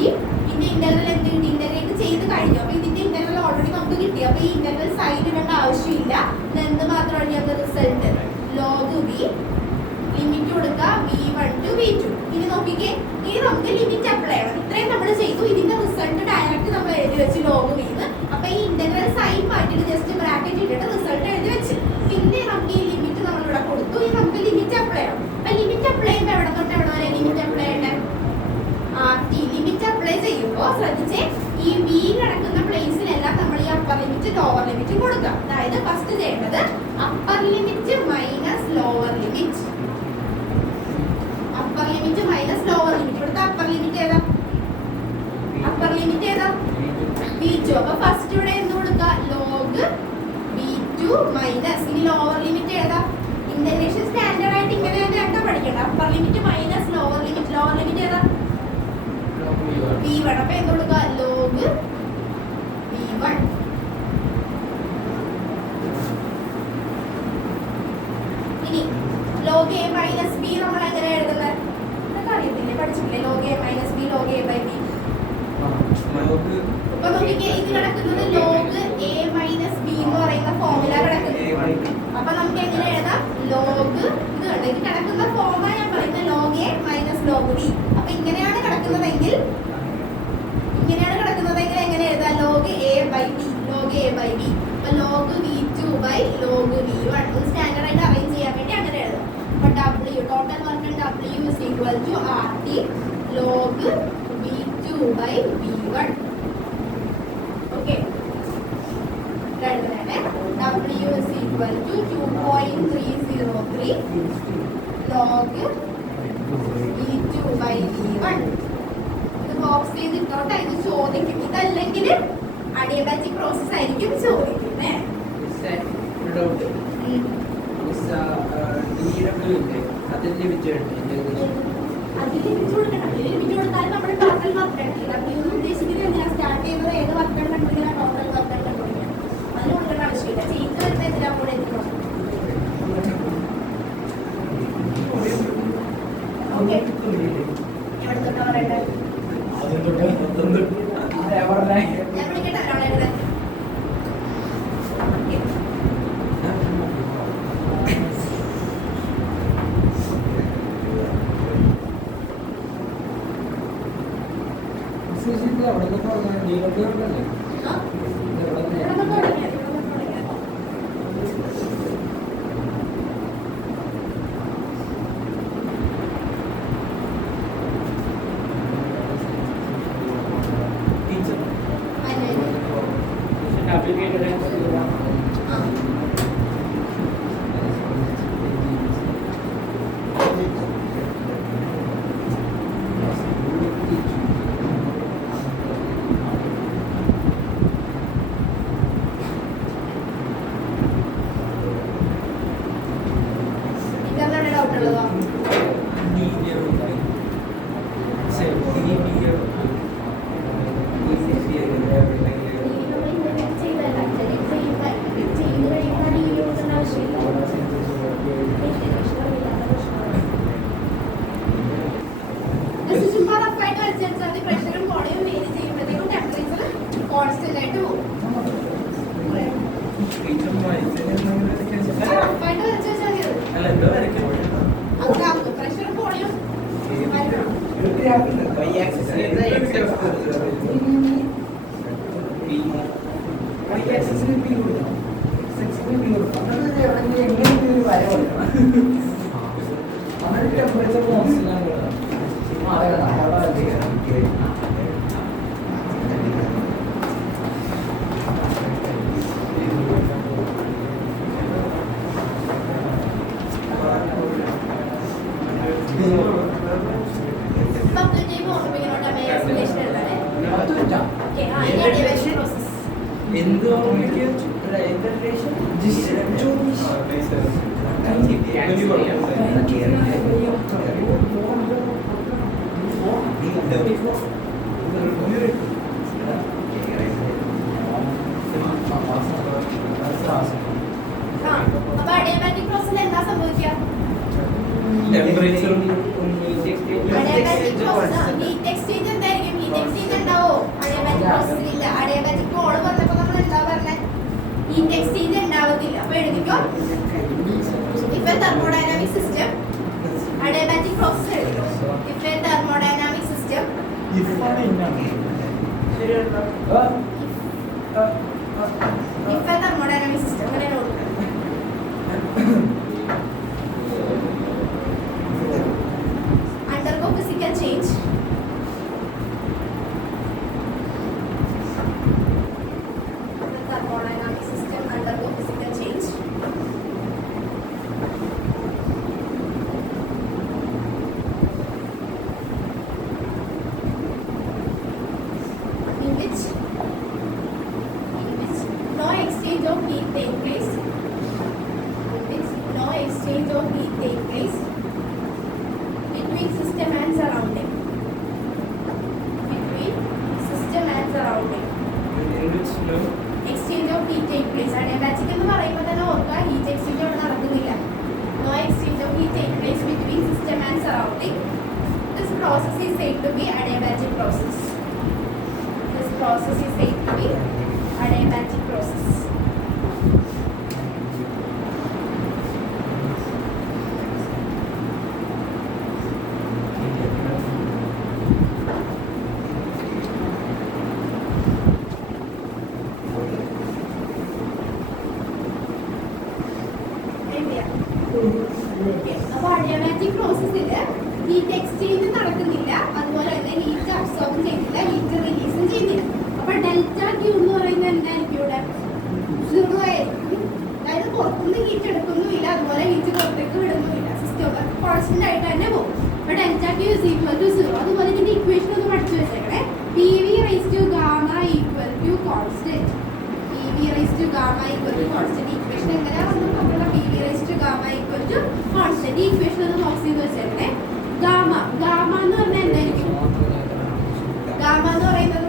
ഇതിന്റെ ഇന്റഗ്രൽ എന്ത് കിട്ടി, ഇന്റഗ്രേറ്റ് ചെയ്ത് കഴിഞ്ഞു. അപ്പൊ ഇതിന്റെ ഇന്റഗ്രൽ ഓൾറെഡി നമുക്ക് കിട്ടി. അപ്പൊ ഈ ഇന്റഗ്രൽ സൈൻ ഇടേണ്ട ആവശ്യമില്ല. എന്ത് മാത്രമാണ് ഞങ്ങൾക്ക് റിസൾട്ട്, log v. ലിമിറ്റ് കൊടുക്കുക v1 to v2. ഇനി നോക്കിക്കേ, ഇനി നമുക്ക് ലിമിറ്റ് അപ്ലൈ ചെയ്യണം. ഇത്രയും നമ്മൾ ചെയ്തു. ഇതിന്റെ റിസൾട്ട് ഡയറക്റ്റ് നമ്മൾ എഴുതി വെച്ച് log v ന്ന്. അപ്പൊ ഈ ഇന്റഗ്രൽ സൈൻ മാറ്റിയിട്ട് ജസ്റ്റ് ബ്രാക്കറ്റ് ഇട്ടിട്ട് റിസൾട്ട് എഴുതി വെച്ച്. പിന്നെ നമുക്ക് ഈ ലിമിറ്റ് നമ്മൾ ഇവിടെ കൊടുത്തു. ഇനി നമുക്ക് ലിമിറ്റ് അപ്ലൈ ചെയ്യണം. അപ്പൊ ലിമിറ്റ് അപ്ലൈ ചെയ്യുമ്പോൾ എവിടെ തൊട്ട് എവിടെ വരെ ലിമിറ്റ് അപ്ലൈ ചെയ്യണ്ടേ, rt. ലിമിറ്റ് അപ്ലൈ ചെയ്യുമ്പോൾ ശ്രദ്ധിച്ചേ, ഈ v കിടക്കുന്ന പ്ലേസിലെല്ലാം നമ്മൾ ഈ അപ്പർ ലിമിറ്റ് ലോവർ ലിമിറ്റ് കൊടുക്കുക. അതായത് ഫസ്റ്റ് ചെയ്യേണ്ടത് upper limit minus lower limit, upper limit minus lower limit. ഇവിടുത്തെ അപ്പർ ലിമിറ്റ് ഏതാ, അപ്പർ ലിമിറ്റ് ഏതാ, v2. അപ്പൊ ഫസ്റ്റ് ഇവിടെ എന്ത് കൊടുക്കുക, log v2 മൈനസ്, ഇനി ലോവർ ലിമിറ്റ് ഏതാ, ഇന്റഗ്രേഷൻ സ്റ്റാൻഡേർഡ് ആയിട്ട് ഇങ്ങനെ തന്നെ പഠിക്കണം. Upper limit minus lower limit, lower limit ഏതാ, v1. അപ്പൊ എന്ത് കൊടുക്കുക, log v1. ഇനി log a മൈനസ് b നമ്മൾ എങ്ങനെ എഴുതുന്നത്, ഇതൊക്കെ അറിയത്തില്ലേ, പഠിച്ചിട്ടില്ലേ, log a minus b, log a by b. അപ്പൊ നോക്കിക്കേ, ഇത് കിടക്കുന്നത് log a മൈനസ് b എന്ന് പറയുന്ന ഫോർമുല കിടക്കുന്നത്. അപ്പൊ നമുക്ക് എങ്ങനെ എഴുതാം, log, ഇത് കണ്ടോ, ഇത് കിടക്കുന്ന ഫോർമുല ഞാൻ പറയുന്നത് log a minus log b. അപ്പൊ ഇങ്ങനെയാണ് കിടക്കുന്നതെങ്കിൽ എങ്ങനെ എഴുതാം, log a by b, log a by b. അപ്പൊ log v2 by log v1. ഒന്ന് സ്റ്റാൻഡേർഡ് ആയിട്ട് അറേഞ്ച് ചെയ്യാൻ വേണ്ടി അങ്ങനെ എഴുതാം. അപ്പൊ w, total work w is equal to rt log v2 by v1. Okay, w is equal to 2.303 log v2 by v1. Box ചെയ്തിട്ടോട്ടെ, ഇത് ചോദിക്കും. ഇതല്ലെങ്കിൽ അഡിയബാറ്റിക് പ്രോസസ് ആയിരിക്കും ചോദിക്കുന്നത്. അതിൽ ലിമിറ്റ് കൊടുത്താലും നമ്മുടെ ടോട്ടൽ വർക്ക് ഉദ്ദേശിക്കുന്നത് സ്റ്റാർട്ട് ചെയ്യുന്നത് ഏത് വർക്ക് കണ്ടുപിടിക്കുന്ന ടോട്ടൽ വർക്ക് കണ്ടുപിടിക്കണം. അതിന് കൊടുക്കേണ്ട ആവശ്യമില്ല. ചെയ്ത് വരുന്ന എന്തിനാ കൂടെ എത്തിക്കണം. ഓക്കെ, എവിടെ തൊട്ടാ പറയട്ടെ, ഞാൻ വിളിക്കട്ടെ ഒരാളെ. Okay, derivation process. അപ്പൊ അഡിയാബാറ്റിക് പ്രോസസ്സിൽ എന്താ സംഭവിക്കുക? ഹീറ്റ് എക്സ്ചേഞ്ച് എന്തായിരിക്കും? ഹീറ്റ് എക്സ്ചേഞ്ച് ഉണ്ടാവോ? അഡിയാബാറ്റിക് പ്രോസസ്സിൽ ഇല്ല. അഡിയാബാറ്റിക് മോള് പറഞ്ഞപ്പോ നമ്മൾ എന്താ പറഞ്ഞത്? ഹീറ്റ് എക്സ്ചേഞ്ച് ഉണ്ടാവത്തില്ല. അപ്പൊ എഴുതിക്കോ, if a thermodynamic system, adiabatic process എഴുതിക്കോ. if a thermodynamic system, if a thermodynamic system അങ്ങനെ നോക്കുക. undergo physical change, the thermodynamic system undergo physical change in which no exchange of heat take place, between system and surrounding, exchange of heat take place. Adiabatic എന്ന് പറയുമ്പോൾ തന്നെ ഓർക്കുക, heat exchange അവിടെ നടക്കുന്നില്ല. No exchange of heat take place between system and surrounding. This process is said to be adiabatic process. This process is said to be adiabatic process. അപ്പൊ adiabatic പ്രോസസ്സിൽ heat exchange നടക്കുന്നില്ല, അതുപോലെ തന്നെ heat absorb ചെയ്യുന്നില്ല, heat റിലീസും ചെയ്യുന്നില്ല. അപ്പൊ delta Q എന്ന് പറയുന്നത് എന്തായിരിക്കും? ഇവിടെ 0 ആയിരിക്കും. അതായത് പുറത്തുനിന്ന് ഹീറ്റ് എടുക്കുന്നുമില്ല, അതുപോലെ ഹീറ്റ് പുറത്തേക്ക് വിടുന്നുമില്ല. സിസ്റ്റം കോൺസ്റ്റന്റ് ആയിട്ട് തന്നെ പോകും. അപ്പൊ delta Q is equal to 0. അതുപോലെ ഇതിന്റെ ഇക്വേഷൻ ഒന്ന് പഠിച്ചു വെച്ചേക്കണേ. PV raise to gamma equal to constant. PV raise to gamma equal to constant. Equation എങ്ങനെയാണെന്ന് നോക്കണം. PV raise to gamma equal to constant. Equation ഒന്ന് ബോക്സ് ചെയ്ത് വെച്ചേക്കണേ. ഗാമ എന്ന് പറഞ്ഞാൽ എന്തായിരിക്കും? ഗാമ എന്ന് പറയുന്നത്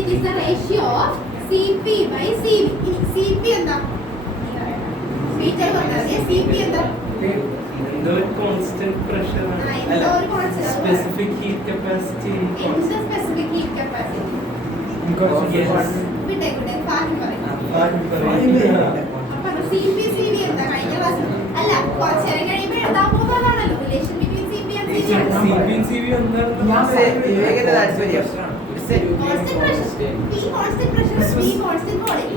it is the ratio of CP by CV. ഇനി CP എന്താ? മീറ്റർ പറഞ്ഞാൽ CP എന്താ? എന്തോ ഒരു കോൺസ്റ്റന്റ് പ്രഷർ ആണ്. Specific heat capacity. Specific heat capacity. വിട്ടേ ഫാക്ട് പറയും. അപ്പൊ CP CV എന്താ? കഴിഞ്ഞ ക്ലാസ് അല്ല, കുറച്ച് നേരം കഴിയുമ്പോൾ എഴുതാൻ പോകുന്നതാണല്ലോ relation between CP and CV. CV എന്താണെന്ന് constant pressure. P constant pressure, P constant volume.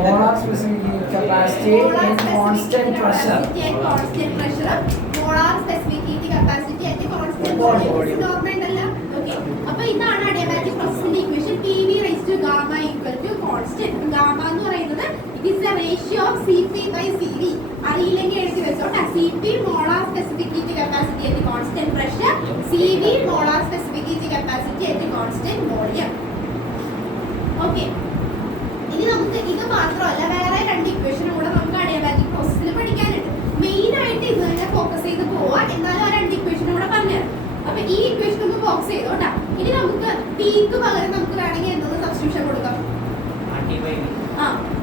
Molar specific heat capacity in constant pressure. Constant pressure. Molar specific heat capacity at constant volume. Normal അല്ല. Okay. അപ്പോൾ ഇതാണ് adiabatic പ്രോസസ്സിന്റെ equation. PV raised to gamma equal to constant. Gamma എന്ന് പറയുന്നത് it is the ratio of CP by CV. അറിയില്ലെങ്കിൽ എഴുതി വെച്ചോട്ടെ. CP molar specific heat capacity at constant pressure. CV molar specific heat capacity at constant volume. Okay. ഇനി നമുക്ക് ഇത് മാത്രമല്ല വേറെ രണ്ട് ഇക്വേഷനും കൂടെ നമുക്ക് അഡിയാബാറ്റിക് പ്രോസസ്സിൽ പഠിക്കാനുണ്ട്. മെയിൻ ആയിട്ട് ഇത് തന്നെ ഫോക്കസ് ചെയ്ത് പോവാൻ, എന്നാലും ആ രണ്ട് ഇക്വേഷനും കൂടെ പറഞ്ഞുതരാം. അപ്പൊ ഈ ഇക്വേഷൻ ഒന്ന് ബോക്സ് ചെയ്തോട്ടാ. ഇനി നമുക്ക് പിക്ക് പകരം നമുക്ക് വേണമെങ്കിൽ എന്തൊന്ന് സബ്സ്റ്റിറ്റ്യൂഷൻ കൊടുക്കാം?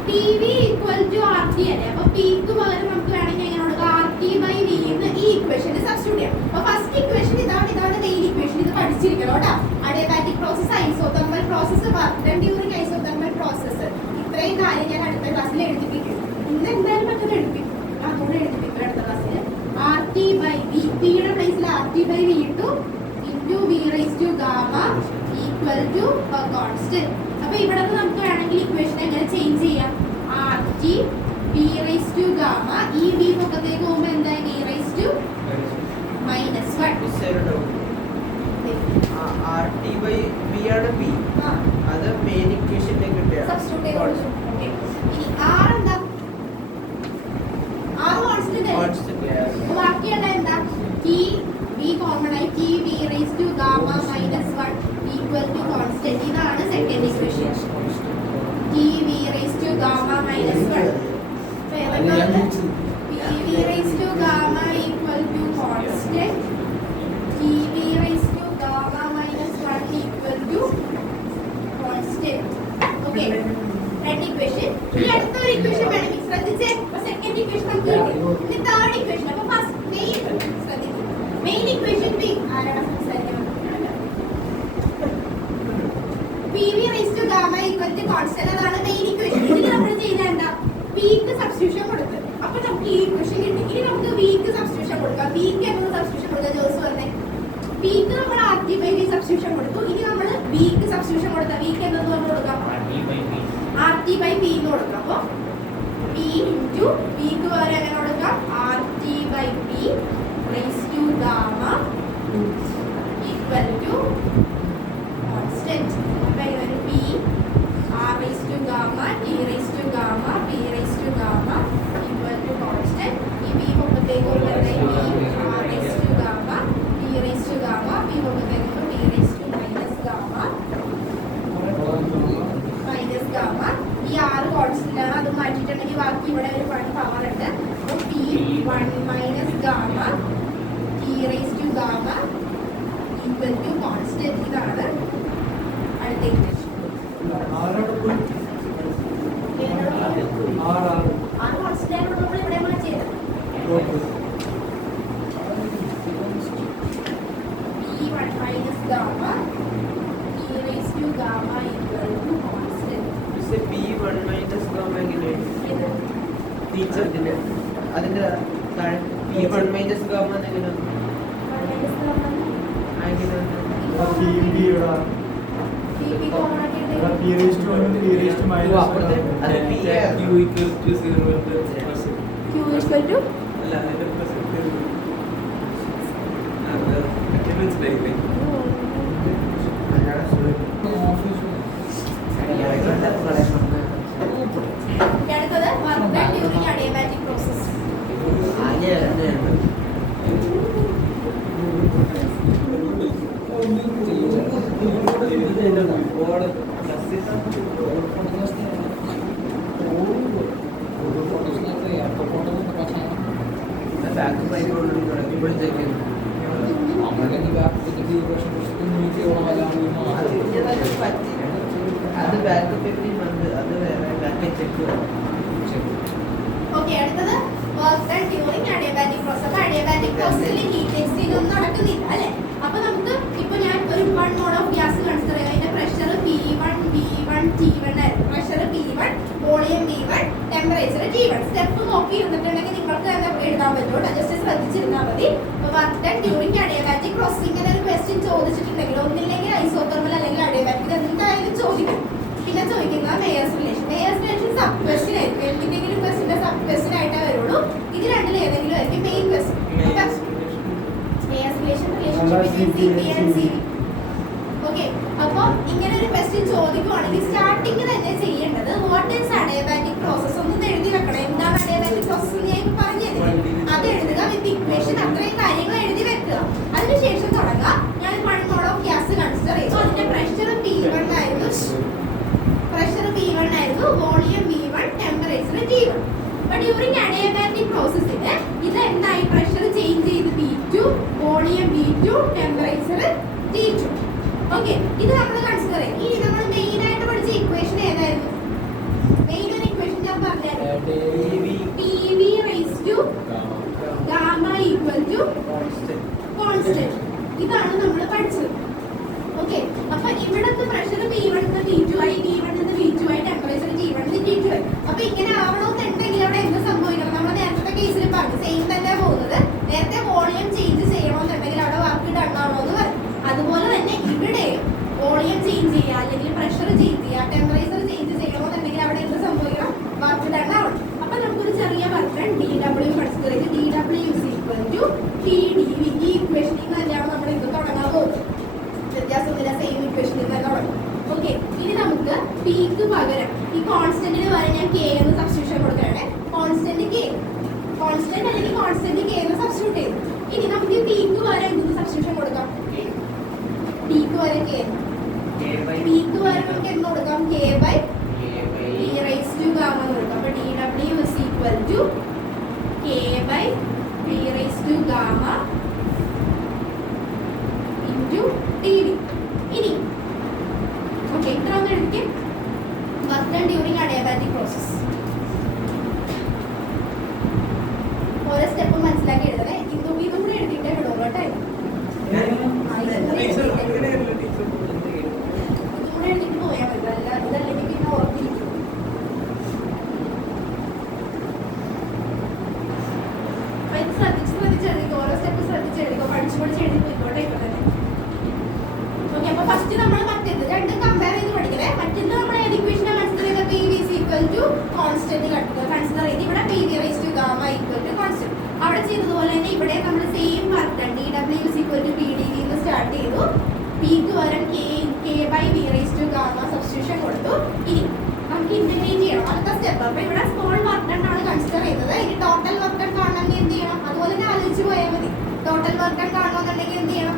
PV equal to RT അല്ലേ? അപ്പൊ പിക്ക് പകരം നമുക്ക് വേണമെങ്കിൽ എങ്ങനെ കൊടുക്കാം? RT by V എന്ന് ഈ ഇക്വേഷനിൽ സബ്സ്റ്റിറ്റ്യൂട്ട് ചെയ്യാം. അപ്പൊ ഫസ്റ്റ് ഇക്വേഷൻ ഇതാണ് മെയിൻ ഇക്വേഷൻ. ഇത് പഠിച്ചിരിക്കണം കേട്ടോ. Adiabatic process, isothermal process, work done during isothermal process. ഇത്രയും കാര്യം ഞാൻ അടുത്ത ക്ലാസ്സിൽ എഴുതിപ്പിക്കും. ഇന്ന് എന്തായാലും മറ്റൊരു എഴുതിപ്പിക്കും. അതുകൊണ്ട് എഴുതിപ്പിക്കും അടുത്ത ക്ലാസ്സിൽ. RT by V, പിയുടെ പ്ലേസിൽ RT by V ഇട്ടു into V raised to gamma equal to a constant. അപ്പൊ ഇവിടെ നിന്ന് നമുക്ക് വേണമെങ്കിൽ ഇക്വേഷൻ എങ്ങനെ ചേഞ്ച് ചെയ്യാം? RT V raised to gamma, ഈ V പൊക്കത്തേക്ക് പോകുമ്പോൾ എന്തായി? V raised to minus 1. RT by V ആണ് P. അത് മെയിൻ ഇക്വേഷനിലേക്ക് കിട്ടിയ സബ്സ്റ്റിറ്റ്യൂട്ട് ചെയ്തു. ഓക്കേ. ഇനി R എന്താ? R കോൺസ്റ്റന്റ് അല്ലേ? ബാക്കിയുള്ള എന്താ? T V കോമൺ ആയി T V raised to gamma minus 1 equal to constant. ഇതാണ് second equation. T V gamma minus 1. PV raised to gamma equal to constant. PV raised to gamma minus 1 equal to constant. Okay. That equation. ഇനി അടുത്തൊരു equation വേണമെങ്കിൽ ശ്രദ്ധിച്ചേ. അപ്പോൾ second equation നമുക്ക് കിട്ടി. ഇനി third equation. അപ്പോൾ ഫസ്റ്റ് മെയിൻ ശ്രദ്ധിക്കുക. മെയിൻ ഇക്വേഷൻ ബി ആരാണ് സംസാരിക്കുന്നത്? PV raised to gamma equal to constant അതാണ് മെയിൻ ഇക്വേഷൻ. ഇനി നമ്മൾ ചെയ്യുന്നത് എന്താ? Vക്ക് സബ്സ്റ്റിറ്റ്യൂഷൻ കൊടുക്കുക. അപ്പോൾ നമുക്ക് ഈ ഇക്വേഷൻ കിട്ടി. ഇനി നമുക്ക് Vക്ക് സബ്സ്റ്റിറ്റ്യൂഷൻ കൊടുക്കാം. Vക്ക് എന്ത് സബ്സ്റ്റിറ്റ്യൂഷൻ കൊടുക്കുക? ജോസ് പറഞ്ഞേ. Vക്ക് നമ്മൾ RT/V സബ്സ്റ്റിറ്റ്യൂഷൻ കൊടുത്തു. ഇനി നമ്മൾ Vക്ക് സബ്സ്റ്റിറ്റ്യൂഷൻ കൊടുക്കാം. Vക്ക് എന്തെന്ന് നമ്മൾ കൊടുക്കാം? RT/V എന്ന് കൊടുക്കാം. അപ്പോൾ V into Vക്ക് പകരം എങ്ങനെ കൊടുക്കാം? RT/V raised to gamma equal to constant. അപ്പോൾ ഇതൊരു P R raised to gamma T raised to gamma P raised to gamma equal to constant. ഈ V മുമ്പത്തേക്ക് ഉള്ളത് R raised to gamma T raised to gamma P മുമ്പത്തേക്ക് T raised to minus gamma ഈ R constant ആണ്. അത് മാറ്റിയിട്ടുണ്ടെങ്കിൽ ബാക്കി ഇവിടെ ഒരു 1 power ഉണ്ട്. അപ്പോൾ P 1 minus gamma T raised to gamma equal to constant. ഇതാണ് അടുത്ത ഇക്വേഷൻ. R കോൺസ്റ്റന്റ് നമ്മൾ ഇവിടെ മാറ്റിയത്. P 1 minus gamma T raised to gamma equal to constant. P1 minus gamma എങ്ങനെയാണ്? ടീച്ചറിന്റെ അതിന്റെ താഴെ P1 minus gamma എങ്ങനെയാണ്? Q equals to 0 Q equal to അല്ല അതിന്റെ പ്രസക്തി മനസ്സിലായില്ലേ? അടുത്തത് work done during adiabatic process. അത് ബാക്കപ്പ് അത് വേറെ ബാക്കപ്പ് ചെക്ക്. ഓക്കെ, അടുത്തത് work done during adiabatic process. അപ്പോൾ അഡിയബാറ്റിക് പ്രോസസ്സിൽ ഹീറ്റ് എക്സ്ചേഞ്ച് ഒന്നും നടക്കുന്നില്ല അല്ലേ? അപ്പോൾ നമുക്ക് ഇപ്പോൾ ഞാൻ ഒരു 1 മോൾ ഓഫ് ഗ്യാസ് കൺസിഡർ ചെയ്യാം. അതിന്റെ പ്രഷർ P1 V1 T1 ആയിരുന്നു. Pressure P1, volume V1, temperature T1. Step നോക്കി ഇരുന്നിട്ടുണ്ടെങ്കിൽ നിങ്ങൾക്ക് എന്താ എഴുതാൻ പറ്റുള്ളൂ. ജസ്റ്റ് ശ്രദ്ധിച്ചിരുന്നാൽ മതി. അപ്പോൾ work done during adiabatic process ഇങ്ങനെ ഒരു ക്വസ്റ്റ്യൻ ചോദിച്ചിട്ടുണ്ടെങ്കിൽ ഒന്നില്ലെങ്കിൽ ഐസോതെർമൽ അല്ലെങ്കിൽ അഡിയബാറ്റിക് എന്തായാലും ചോദിക്കും. പിന്നെ ചോദിക്കുന്നത് Mayer's relation. Mayer's relation sub question ആയിരിക്കും. എന്തെങ്കിലും ക്വസ്റ്റിന്റെ സബ് ക്വസ്റ്റ്യൻ ആയിട്ടേ വരുള്ളൂ. ഇത് രണ്ടിൽ ഏതെങ്കിലും ആയിരിക്കും main question. Mayer's relation relationship between CP and CV. Okay, അപ്പോൾ ഇങ്ങനെ ഒരു ക്വസ്റ്റ്യൻ ചോദിക്കുവാണെങ്കിൽ സ്റ്റാർട്ടിങ് തന്നെ ചെയ്യേണ്ടത് വാട്ട് ഈസ് അഡിയബാറ്റിക് പ്രോസസ് ഒന്ന് എഴുതി വെക്കണം. എന്താണ് അഡിയബാറ്റിക് പ്രോസസ് ഞാൻ പറഞ്ഞത് അത് എഴുതുക. വിത്ത് ഇക്വേഷൻ അത്രയും കാര്യങ്ങൾ എഴുതി വെക്കുക. അതിനുശേഷം തുടങ്ങുക. ഞാൻ 1 മോൾ ഓഫ് ഗ്യാസ് കൺസിഡർ ചെയ്തു. അതിന്റെ പ്രഷർ P1 ആയിരുന്നു. Volume V1, temperature T1. അപ്പോൾ ഡ്യൂറിംഗ് അഡിയബാറ്റിക് പ്രോസസ്സിന് ഇത് എന്തായി? പ്രഷർ ചേഞ്ച് ചെയ്ത് V2, volume V2, temperature T2. Okay, ഇത് നമ്മൾ കൺസിഡർ ചെയ്യും. ഇനി നമ്മൾ മെയിൻ ആയിട്ട് പഠിച്ച ഇക്വേഷൻ ഏതായിരുന്നു? മെയിൻ ഒരു ഇക്വേഷൻ ഞാൻ പറഞ്ഞായിരുന്നു. PV raised to gamma equal to constant. ഇതാണ് നമ്മൾ പഠിച്ചത്. ഓക്കെ, അപ്പൊ ഇവിടുത്തെ പ്രഷർ P1 നിന്ന് P2 ആയി, P1 നിന്ന് V2 ആയി, ടെമ്പറേച്ചർ T1 നിന്ന് T2 ആയി. അപ്പൊ ഇങ്ങനെ ആവണമെന്നുണ്ടെങ്കിൽ അവിടെ എന്ത് സംഭവിക്കണം? നമ്മൾ നേരത്തെ കേസിൽ പറഞ്ഞു സെയിം തന്നെ പോകുന്നത്. നേരത്തെ വോളിയം ചേഞ്ച് ചെയ്യണമെന്നുണ്ടെങ്കിൽ അവിടെ വർക്ക് ഡൺ ആണോ എന്ന് പറയും. അതുപോലെ തന്നെ ഇവിടെയും വോളിയം ചേഞ്ച് ചെയ്യുക അല്ലെങ്കിൽ പ്രഷർ ചേഞ്ച് ചെയ്യുക, ടെമ്പറേച്ചർ ചേഞ്ച് ചെയ്യണമെന്നുണ്ടെങ്കിൽ അവിടെ എന്ത് സംഭവിക്കണം? വർക്ക് ഡൺ ആവണം. അപ്പൊ നമുക്കൊരു ചെറിയ work done DW പഠിച്ചതിലേക്ക് DW is equal to TdV. ഈ ഇക്വേഷനിൽ തന്നെയാണ് നമ്മൾ ഇത് തുടങ്ങാൻ പോകുന്നത്. വ്യത്യാസമില്ല, സെയിം ഇക്വേഷനിൽ തന്നെ തുടങ്ങും. ഓക്കെ, ഇനി നമുക്ക് Pക്ക് പകരം ഈ കോൺസ്റ്റന്റിന് പകരം ഞാൻ K എന്ന് സബ്സ്റ്റിറ്റ്യൂഷൻ കൊടുക്കുകയാണ്. കോൺസ്റ്റന്റ് K, കോൺസ്റ്റന്റ് അല്ലെങ്കിൽ കോൺസ്റ്റന്റ് K എന്ന് സബ്സ്റ്റിറ്റ്യൂട്ട് ചെയ്തു. ഇനി നമുക്ക് Pക്ക് പകരം എന്ത് സബ്സ്റ്റിറ്റ്യൂഷൻ കൊടുക്കാം? Pക്ക് പകരം K. Pക്ക് പകരം നമുക്ക് എന്ത് കൊടുക്കാം? K by P raised to gamma constant consider ചെയ്ത് ഇവിടെ P V raise to gamma equal to constant. അവിടെ ചെയ്തതുപോലെ തന്നെ ഇവിടെ നമ്മൾ same work done D W is equal to P D V എന്ന് സ്റ്റാർട്ട് ചെയ്തു. പിക്ക് പകരം K by V raise to gamma substitution കൊടുത്തു. ഇനി നമുക്ക് ഇന്റഗ്രേറ്റ് ചെയ്യണം അടുത്ത സ്റ്റെപ്പ്. അപ്പൊ ഇവിടെ സ്മോൾ വർക്ക് ഡൺ ആണ് കൺസിഡർ ചെയ്തത്. ഇനി ടോട്ടൽ വർക്ക് ഡൺ കാണണമെങ്കിൽ എന്ത് ചെയ്യണം? അതുപോലെ തന്നെ ആലോചിച്ച് പോയാൽ മതി. ടോട്ടൽ വർക്ക് ഡൺ കാണണമെന്നുണ്ടെങ്കിൽ എന്ത് ചെയ്യണം?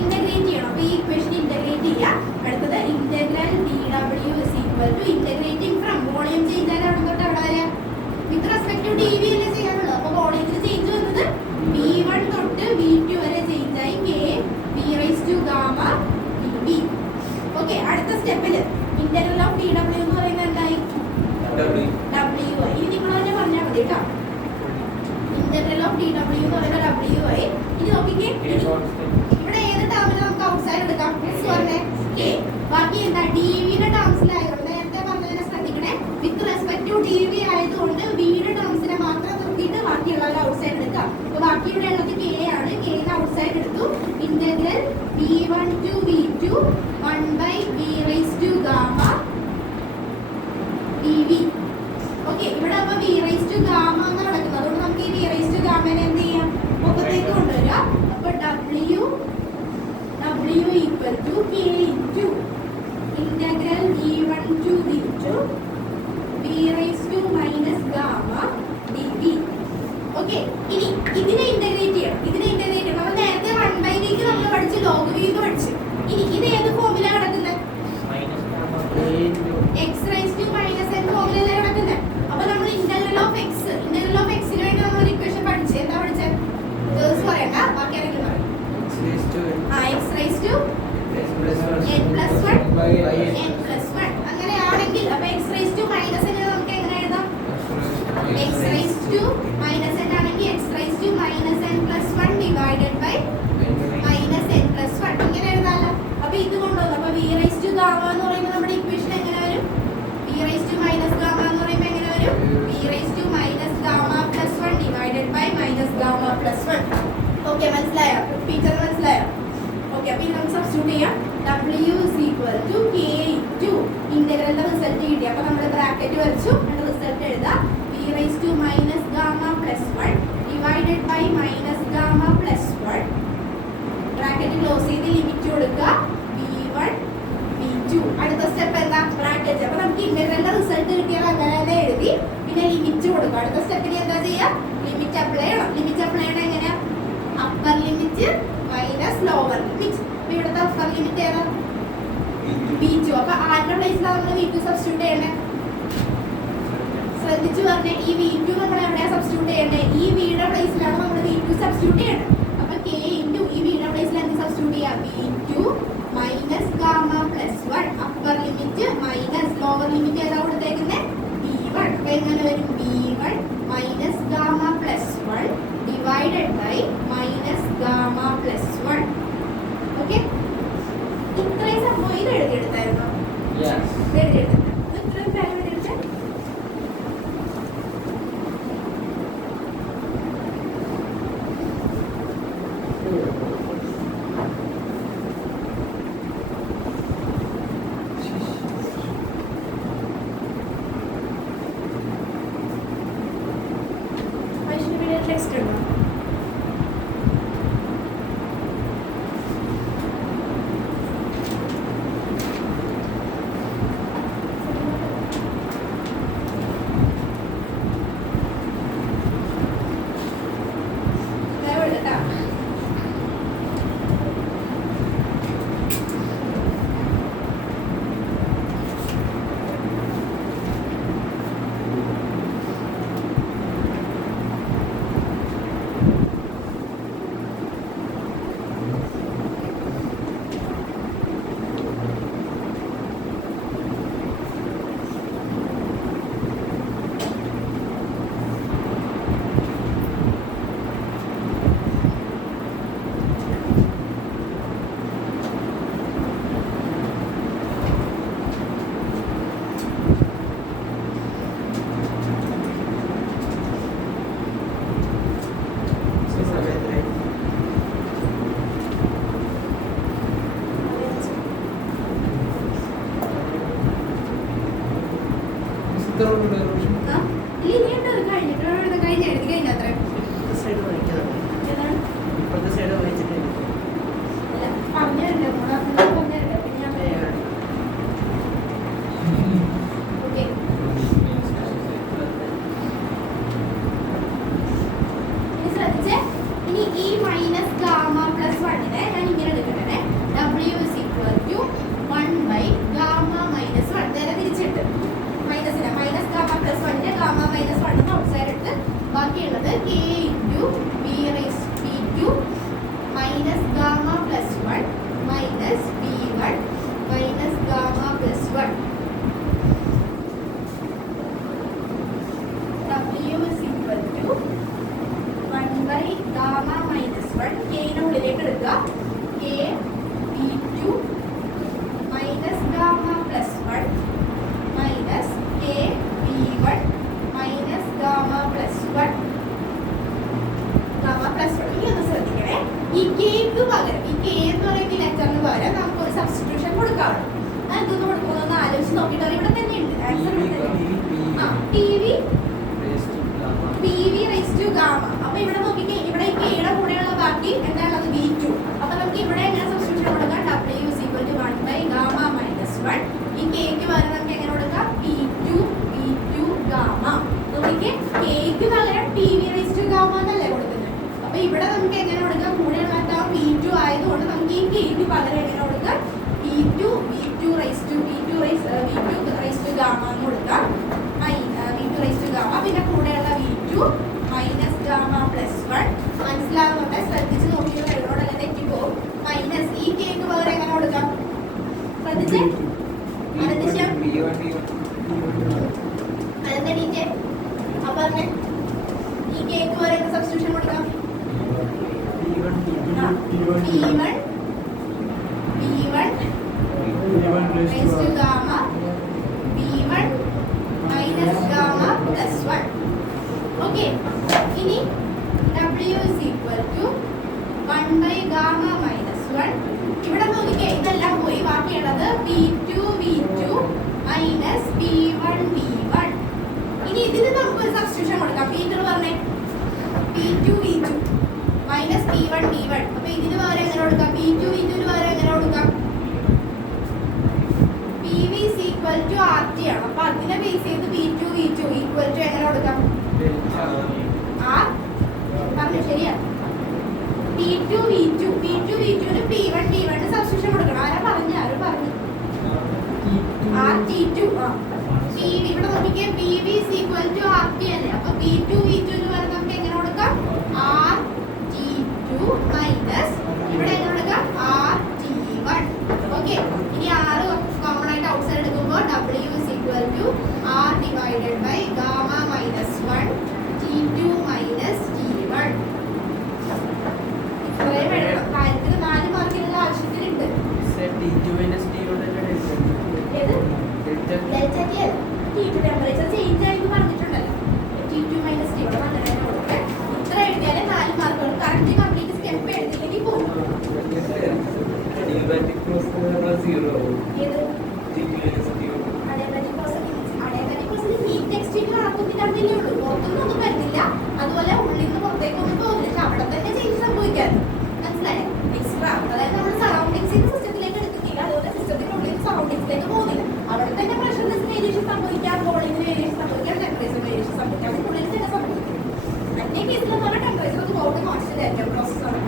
ഇന്റഗ്രേറ്റ് ചെയ്യണം. അപ്പൊ ഈ ഇക്വേഷൻ ഇന്റഗ്രേറ്റ് ചെയ്യുക. അടുത്തത് integral D W is equal to integrating from volume change ആയാലും അവിടെ തൊട്ട് അവിടെ വരെ with respect to D V അല്ലേ ചെയ്യാനുള്ളത്. അപ്പൊ വോളിയത്തിൽ ചേഞ്ച് വന്നത് V1 തൊട്ട് V2 വരെ ചേഞ്ച് ആയി K V raise to gamma D V. Okay, അടുത്ത സ്റ്റെപ്പിൽ ഇന്റഗ്രൽ ഓഫ് ഡി ഡബ്ല്യു എന്ന് പറയുന്നത് എന്തായി? ഡബ്ല്യു ആയി. ഇനി നിങ്ങൾ തന്നെ പറഞ്ഞാൽ മതി കേട്ടോ. ഇന്റഗ്രൽ ഓഫ് ഡി ഡബ്ല്യു എന്ന് പറയുന്നത് ഡബ്ല്യു ആയി. ഇനി നോക്കിക്കേ, ഇവിടെ ഏത് ടേമിൽ നമുക്ക് ഔട്ട്സൈഡ് എടുക്കാം? പറഞ്ഞേ കെ. ബാക്കി എന്താ? ഡി വിയുടെ ടേംസിലായതുകൊണ്ട് നേരത്തെ പറഞ്ഞതിനെ ശ്രദ്ധിക്കണേ. With respect to D V ആയതുകൊണ്ട് വിയുടെ ടേംസിനെ മാത്രം നിർത്തിയിട്ട് ബാക്കിയുള്ളവരെ ഔട്ട്സൈഡ് എടുക്കാം. അപ്പൊ ബാക്കിയുടെ ഉള്ളത് കെ ആണ്. കെയുടെ ഔട്ട്സൈഡ് എടുത്തു. Integral V1 to V2 1 by V raised to gamma dv. Okay, ഇവിടെ അപ്പൊ V raised to gamma എന്ന് നടക്കുന്നത്. അതുകൊണ്ട് നമുക്ക് ഈ V raised to gamma നെ എന്ത് ചെയ്യാം? മുഖത്തേക്ക് കൊണ്ടുവരാം. അപ്പൊ W equal to K into integral V1 to V2 V raised to minus gamma dv. Okay, ഇനി ഇതിനെ ഇന്റഗ്രേറ്റ് ചെയ്യണം. നമ്മൾ നേരത്തെ 1/v ക്ക് നമ്മൾ പഠിച്ചു, log v എന്ന് പഠിച്ചു. ഇനി ഇത് ഏത് ഫോമിലാണ് കിടക്കുന്നത്? x raised to minus n ഫോമിലല്ലേ കിടക്കുന്നത്. അപ്പൊ നമ്മൾ ഇന്റഗ്രൽ ഓഫ് x ന് വേണ്ടി നമ്മൾ ഒരു ഇക്വേഷൻ പഠിച്ചു. എന്താ പഠിച്ചത്? ജേഴ്സ് പറയണ്ട, ബാക്കി ആരെങ്കിലും പറയും. x raised to n plus 1 അങ്ങനെയാണെങ്കിൽ അപ്പൊ x raised to minus n നമുക്ക് എങ്ങനെ എഴുതാം? x raised to minus n ആണെങ്കിൽ x raised to minus n plus 1 divided by minus n plus 1 ഇങ്ങനെ എഴുതാമല്ലോ. അപ്പൊ ഇത് കൊണ്ടുവന്നു. അപ്പൊ v raised to gamma എന്ന് പറയുമ്പോൾ നമ്മുടെ ഇക്വേഷൻ എങ്ങനെ വരും? v raised to minus gamma എന്ന് പറയുമ്പോൾ എങ്ങനെ വരും? v raised to minus gamma plus 1 divided by minus gamma plus 1. Okay, മനസ്സിലായോ? ടീച്ചർ മനസ്സിലായോ? ഓക്കെ, അപ്പൊ ഇത് നമുക്ക് സബ്സ്റ്റിറ്റ്യൂട്ട് ചെയ്യാം. w is equal to k into ഇന്റഗ്രലിന്റെ റിസൾട്ട് കിട്ടി. അപ്പൊ നമ്മൾ ബ്രാക്കറ്റ് വരച്ചു, റിസൾട്ട് എഴുതാം. v raised to minus gamma plus 1 divided by minus gamma plus 1. Bracket close ചെയ്ത് ലിമിറ്റ് കൊടുക്കുക. v1 v2. അടുത്ത സ്റ്റെപ്പ് എന്താ? ബ്രാക്കറ്റ്. അപ്പൊ നമുക്ക് ഇന്റഗ്രലിന്റെ റിസൾട്ട് കിട്ടിയാൽ അങ്ങനെ തന്നെ എഴുതി, പിന്നെ ലിമിറ്റ് കൊടുക്കുക. അടുത്ത സ്റ്റെപ്പിന് എന്താ ചെയ്യുക? ലിമിറ്റ് അപ്ലൈ ചെയ്യണം. ലിമിറ്റ് അപ്ലൈ ചെയ്യണം എങ്ങനെയാ? Upper limit minus lower limit. അപ്പൊ ഇവിടുത്തെ അപ്പർ ലിമിറ്റ് ഏതാ? v2. അപ്പൊ ആരുടെ പ്ലേസിലാണ് നമ്മൾ v2 സബ്സ്റ്റിറ്റ്യൂട്ട് ചെയ്യണ്ടേ? ശ്രദ്ധിച്ചു പറഞ്ഞേ, ഈ v2 നമ്മൾ എവിടെയാ സബ്സ്റ്റിറ്റ്യൂട്ട് ചെയ്യണ്ടേ? ഈ v-യുടെ പ്ലേസിലാണ് നമ്മൾ v2 സബ്സ്റ്റിറ്റ്യൂട്ട് ചെയ്യണ്ടേ. അപ്പൊ k ഇൻറ്റു ഈ v-യുടെ പ്ലേസിൽ എന്ത് സബ്സ്റ്റിറ്റ്യൂട്ട് ചെയ്യാം? v2 minus gamma plus 1. Upper limit minus lower limit ഏതാ കൊടുത്തേക്കുന്നത്? v1. അപ്പൊ എങ്ങനെ വരും? v1 minus gamma plus 1 divided by minus gamma plus 1. Okay, ഇത്രയും സംഭവം ഇത് എഴുതിയെടുത്തായിരുന്നോ? എഴുതിയെടുത്ത ഇത്രയും കാര്യം എഴുതിയെടുത്തേ. ടെക്സ്റ്റ് ഉണ്ടോ? ഇനിയുണ്ട് അത് കഴിഞ്ഞത്ര സൈഡ് വായിക്കാം. ഏതാണ് ഇപ്പോഴത്തെ സൈഡ് വായിച്ചിട്ട് അല്ല പറഞ്ഞിട്ടുണ്ട് പറഞ്ഞിട്ടുണ്ട് പിന്നെ ഞാൻ ഓക്കെ ഇനി ശ്രദ്ധിച്ചേ ഇനി ഈ മൈനസ് ഗാമ പ്ലസ് വണ്ണിനെ ഞാൻ ഇങ്ങനെ എടുക്കട്ടെ ഡബ്ല്യു ഇസ് ഈക്വൽ ടു 1/ഗാമ മൈനസ് 1 നേരെ തിരിച്ചിട്ട് മൈനസിനെ മൈനസ് ഗാമ പ്ലസ് വണ്ണിനെ ഗാമ മൈനസ് 1 ഔട്ട്സൈഡ് ഇട്ട് ബാക്കിയുള്ളത് K into B raise B to minus gamma plus 1 minus B 1 minus gamma plus 1 W is equal to 1/ഗാമ മൈനസ് 1 കെയുടെ ഉള്ളിലേക്ക് എടുക്കുക K B to minus gamma plus 1 minus K B 1 minus gamma plus 1 gamma plus 1 ഇനി ഒന്ന് ശ്രദ്ധിക്കണേ ഈ കെക്ക് പകരം ഈ കെ എന്ന് പറയുന്ന ഇലക്ടറിന് പകരം നമുക്ക് ഒരു സബ്സ്റ്റിറ്റ്യൂഷൻ കൊടുക്കാറുണ്ട് അതെന്തൊന്ന് കൊടുക്കുന്നൊന്ന് ആലോചിച്ച് നോക്കിയിട്ട് ഇവിടെ തന്നെ ഉണ്ട് ആൻസർ ആ T V raise to gamma അപ്പൊ ഇവിടെ നോക്കിക്കേ ഇവിടെ ഈ കെയുടെ കൂടെയുള്ള ബാക്കി എന്താണുള്ളത് ബി ടു അപ്പൊ നമുക്ക് ഇവിടെ എങ്ങനെ സബ്സ്റ്റിറ്റ്യൂഷൻ കൊടുക്കാം ഡബ്ല്യു ഇസ് ഈക്വൽ ടു 1/ഗാമ മൈനസ് 1 ഈ കെക്ക് പകരം നമുക്ക് എങ്ങനെ കൊടുക്കാം പി ടു ഗാമ നോക്കിക്കേ കെക്ക് പകരം T V raise to gamma എന്നല്ലേ കൊടുക്കുന്നത് അപ്പൊ ഇവിടെ നമുക്ക് എങ്ങനെ കൊടുക്കാം കൂടെയുള്ള പി ടു ആയതുകൊണ്ട് നമുക്ക് ഈ കെക്ക് പകരം എങ്ങനെ കൊടുക്കാം P two raise to gamma എന്ന് കൊടുക്കാം v2 റൈസ് ടു ഗാമ പിന്നെ കൂടെയുള്ള v2 മൈനസ് ഗാമ പ്ലസ് 1 മനസ്സിലാകുന്നുണ്ട് ശ്രദ്ധിച്ച് നോക്കിയത് എവിടോടെല്ലാം തെറ്റിപ്പോകും മൈനസ് ഈ കേക്ക് പകരം എങ്ങനെ കൊടുക്കാം ശ്രദ്ധിച്ചേ അതെന്താ അതെന്താ അപ്പൊ പറഞ്ഞേ ഈ കേക്ക് പകരം സബ്സ്റ്റിറ്റ്യൂഷൻ കൊടുക്കാം v1 raise to gamma v1 minus gamma plus 1 okay ഇനി W is equal to 1/ഗാമ മൈനസ് 1 ഇവിടെ നോക്കിക്കേ ഇതെല്ലാം പോയി ബാക്കിയുള്ളത് P2 V2 minus P1 V1 ഇനി ഇതിന് നമുക്കൊരു സബ്സ്റ്റിറ്റ്യൂഷൻ കൊടുക്കാം P2 പറഞ്ഞേ P2 V2 minus P1 V1 അപ്പൊ ഇതിന് പകരം എങ്ങനെ കൊടുക്കാം P2 V2 ന് പകരം എങ്ങനെ കൊടുക്കാം PV is equal to RT ആണ് അപ്പൊ അതിനെ ബേസ് ചെയ്ത് P2 V2 ഈക്വൽ ടു എങ്ങനെ കൊടുക്കാം R പറഞ്ഞു ശരിയാ P2 V2 ന് P1 V1 സബ്സ്റ്റിറ്റ്യൂഷൻ കൊടുക്കണം ആരും പറഞ്ഞു RT2 PV ഇവിടെ നോക്കിക്കേ PV is equal to RT അല്ലേ അപ്പൊ P2 V2 ന് പകരം നമുക്ക് എങ്ങനെ കൊടുക്കാം RT2 മൈനസ് ഇവിടെ എങ്ങനെ കൊടുക്കാം RT1 ഓക്കെ ഇനി R കോമൺ ആയിട്ട് ഔട്ട്സൈഡ് എടുക്കുമ്പോൾ W is equal to R divided by gamma minus 1 T2 minus T1 ഇത്രയും എഴുതണം കാര്യത്തിന് 4 മാർക്കിനുള്ള ആവശ്യത്തിനുണ്ട് ഏത് ഡെൽറ്റ ടി അല്ല T2 ടെമ്പറേച്ചർ ചേഞ്ച് ആയിട്ട് പറഞ്ഞിട്ടുണ്ടല്ലോ T2 minus T1 അങ്ങനെ കൊടുക്കുക ഇത്ര എഴുതിയാലേ 4 മാർക്കുകൾ കറക്റ്റ് കംപ്ലീറ്റ് സ്റ്റെപ്പ് എഴുതിയില്ലെങ്കിൽ പോകും ഏത് പുറത്തൊന്നും വരുന്നില്ല അതുപോലെ ഉള്ളിൽ നിന്ന് പുറത്തേക്കൊന്നും പോകുന്നില്ല പക്ഷെ അവിടെ തന്നെ ചേഞ്ച് സംഭവിക്കാൻ മനസ്സിലായോ എക്സ്ട്രാ അതായത് നമ്മൾ സറൗണ്ടിങ്സിന്റെ സിസ്റ്റത്തിലേക്ക് എടുക്കുന്നില്ല അതുപോലെ സിസ്റ്റത്തിന്റെ ഉള്ളിൽ സറൗണ്ടിങ്സിലേക്ക് പോകുന്നില്ല അവിടെ തന്നെ പ്രഷറിന് വേരിയേഷൻ സംഭവിക്കാം വോളിയമിന് വേരിയേഷൻ സംഭവിക്കാം ടെമ്പറേച്ചർ വേരിയേഷൻ സംഭവിക്കാം ഉള്ളിൽ തന്നെ സംഭവിക്കും മറ്റേ കേസിലെന്ന് പറഞ്ഞാൽ ടെമ്പറേച്ചർ ഒന്ന് ബോർഡ് കോൺസ്റ്റന്റ് ആയിരിക്കും പ്രോസസ്സാണ്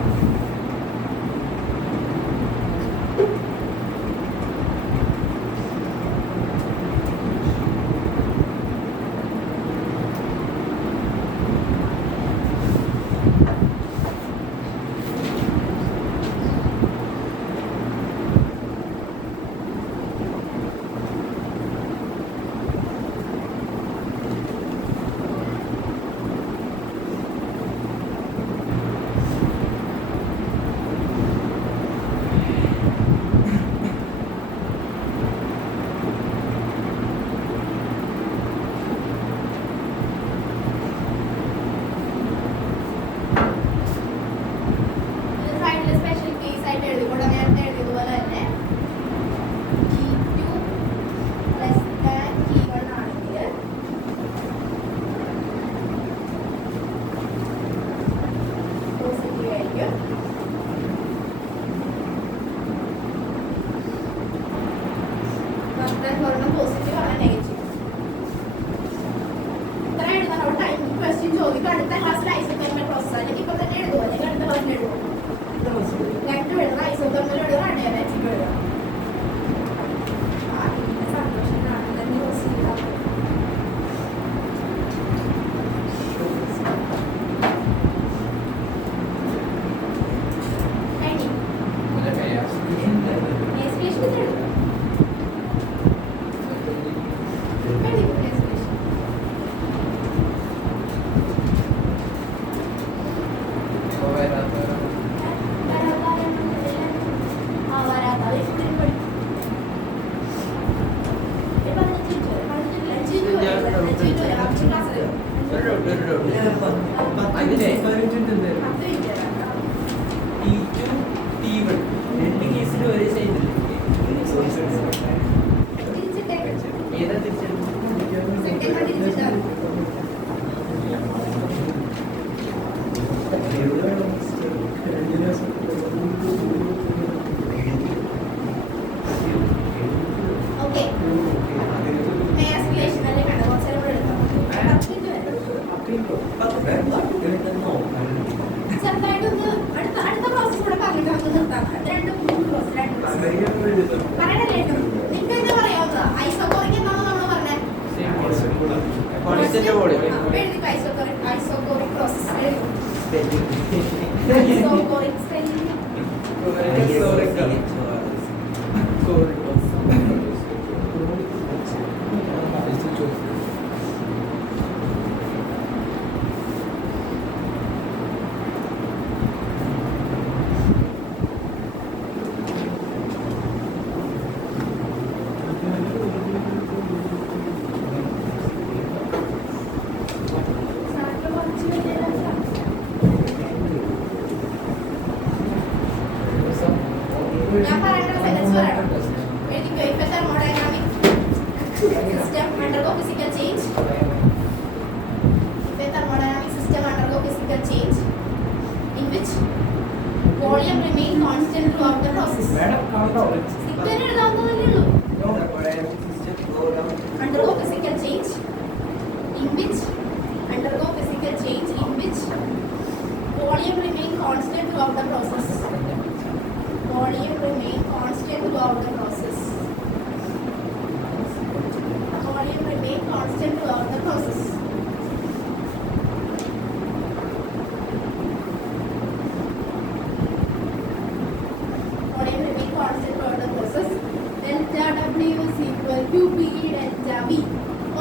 ക്വസ്റ്റ്യൻ ചോദിക്കും. അടുത്ത ക്ലാസ്സിൽ ഐസോതെർമൽ പ്രോസസ് അല്ലെങ്കിൽ ഇപ്പൊ തന്നെ എഴുതുമോ അല്ലെങ്കിൽ അടുത്ത ക്ലാസ്സിൽ എഴുതുമോ? രണ്ടും എഴുതാം. ഐസോതെർമൽ എഴുതാം, അഡിയാബാറ്റിക് എഴുതാം. സന്തോഷം കാണുന്നത് ക്വസ്റ്റ്യൻ അതിലെ T2 T1 രണ്ട് കേസിലും ഒരേ സൈഡില്ലേ? ഏതാ ഓക്കെ ചെറുതായിട്ടൊന്ന് അടുത്ത പ്രോസസ് കൂടെ പറഞ്ഞിട്ട് നമുക്ക് നിർത്താം. രണ്ട് പറയണല്ലേ നിങ്ങൾക്ക് എന്താ പറയാവുന്നത്? ഐസോകോറിക് എന്താണോ നമ്മൾ പറഞ്ഞത്? Constant volume isochoric process isochoric spelling ഞാൻ പറയുന്ന സെന്റൻസ് പറയണം. എഴുതിക്കോ. ഇപ്പൊ thermodynamic system undergo physical change. The thermodynamic system undergo physical change in which volume remain constant throughout the process. Signal എഴുതാവുന്നതല്ലേ ഉള്ളൂ. Undergo physical change in which volume remain constant throughout the process. Volume remain constant throughout the process. Volume remain constant throughout the process. Volume remain constant throughout the process. Delta W is equal to P delta V.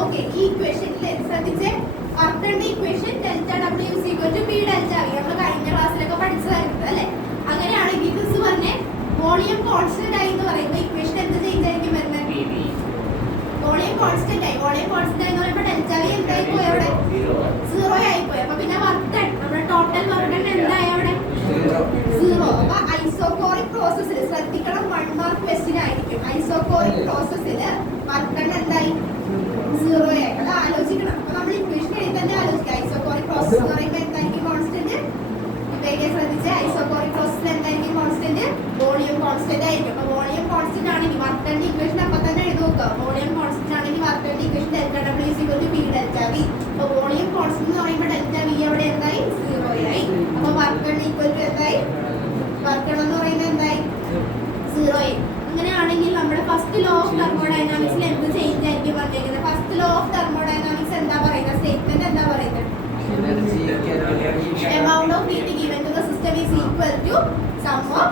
Okay, ഈ ഇക്വേഷനിൽ ശ്രദ്ധിച്ചേ. വർക്കിന്റെ equation delta W is equal to P delta V. നമ്മൾ കഴിഞ്ഞ ക്ലാസ്സിലൊക്കെ പഠിച്ചതായിരുന്നു അല്ലേ? അങ്ങനെയാണെങ്കിൽ ഇത് പറഞ്ഞേ വോളിയം കോൺസ്റ്റന്റ് ആയി എന്ന് പറയുമ്പോൾ ഇക്വേഷൻ എന്ത് ചേഞ്ച് ആയിരിക്കും വരുന്നത്? വോളിയം കോൺസ്റ്റന്റ് ആയി. വോളിയം കോൺസ്റ്റന്റ് ആയി എന്ന് പറയുമ്പോൾ ഡെൽറ്റ വി എന്തായി പോയി? അവിടെ 0 ആയി പോയി. അപ്പൊ പിന്നെ വർക്ക് ഡൺ, നമ്മുടെ ടോട്ടൽ വർക്ക് ഡൺ എന്തായി അവിടെ? 0. അപ്പൊ ഐസോകോറിക് പ്രോസസ്സിൽ ശ്രദ്ധിക്കണം, 1 മാർക്ക് ക്വസ്റ്റ്യൻ ആയിരിക്കും. ഐസോകോറിക് പ്രോസസ്സിൽ വർക്ക് ഡൺ എന്തായി? 0 ആയി. അത് ആലോചിക്കണം. അപ്പൊ നമ്മൾ ഇക്വേഷൻ എഴുതി തന്നെ ആലോചിക്കാം. ഐസോകോറിക് പ്രോസസ് എന്ന് പറയുമ്പോൾ എന്തായിരിക്കും കോൺസ്റ്റന്റ്? ശ്രദ്ധിച്ച് ഐസോകോറിക് പ്രോസസ്സിൽ എന്തായിരിക്കും കോൺസ്റ്റന്റ്? വോളിയം കോൺസ്റ്റന്റ് ആയിരിക്കും. അപ്പൊ വോളിയം കോൺസ്റ്റന്റ് ആണെങ്കിൽ വർക്ക് ഡൺ ഇക്വേഷൻ അപ്പൊ തന്നെ എഴുതി നോക്കുക. വോളിയം കോൺസ്റ്റന്റ് ആണെങ്കിൽ work done equation delta W is equal to P delta V. അപ്പൊ വോളിയം കോൺസ്റ്റന്റ് എന്ന് പറയുമ്പോൾ ഡെൽറ്റ V അവിടെ എന്തായി? 0 ആയി. അപ്പൊ വർക്ക് ഡൺ ഈക്വൽ ടു എന്തായി? വർക്ക് ഡൺ എന്ന് പറയുന്നത് എന്തായി? 0 ആയി. അങ്ങനെയാണെങ്കിൽ നമ്മുടെ ഫസ്റ്റ് ലോ ഓഫ് തെർമോഡൈനാമിക്സിൽ എന്ത് ചേഞ്ച് ആയിരിക്കും പറഞ്ഞിരിക്കുന്നത്? ഫസ്റ്റ് ലോ ഓഫ് തെർമോഡൈനാമിക്സ് എന്താ പറയുന്നത്? സ്റ്റേറ്റ്മെന്റ് എന്താ പറയുന്നത്? Amount of heat given to the system is equal to sum of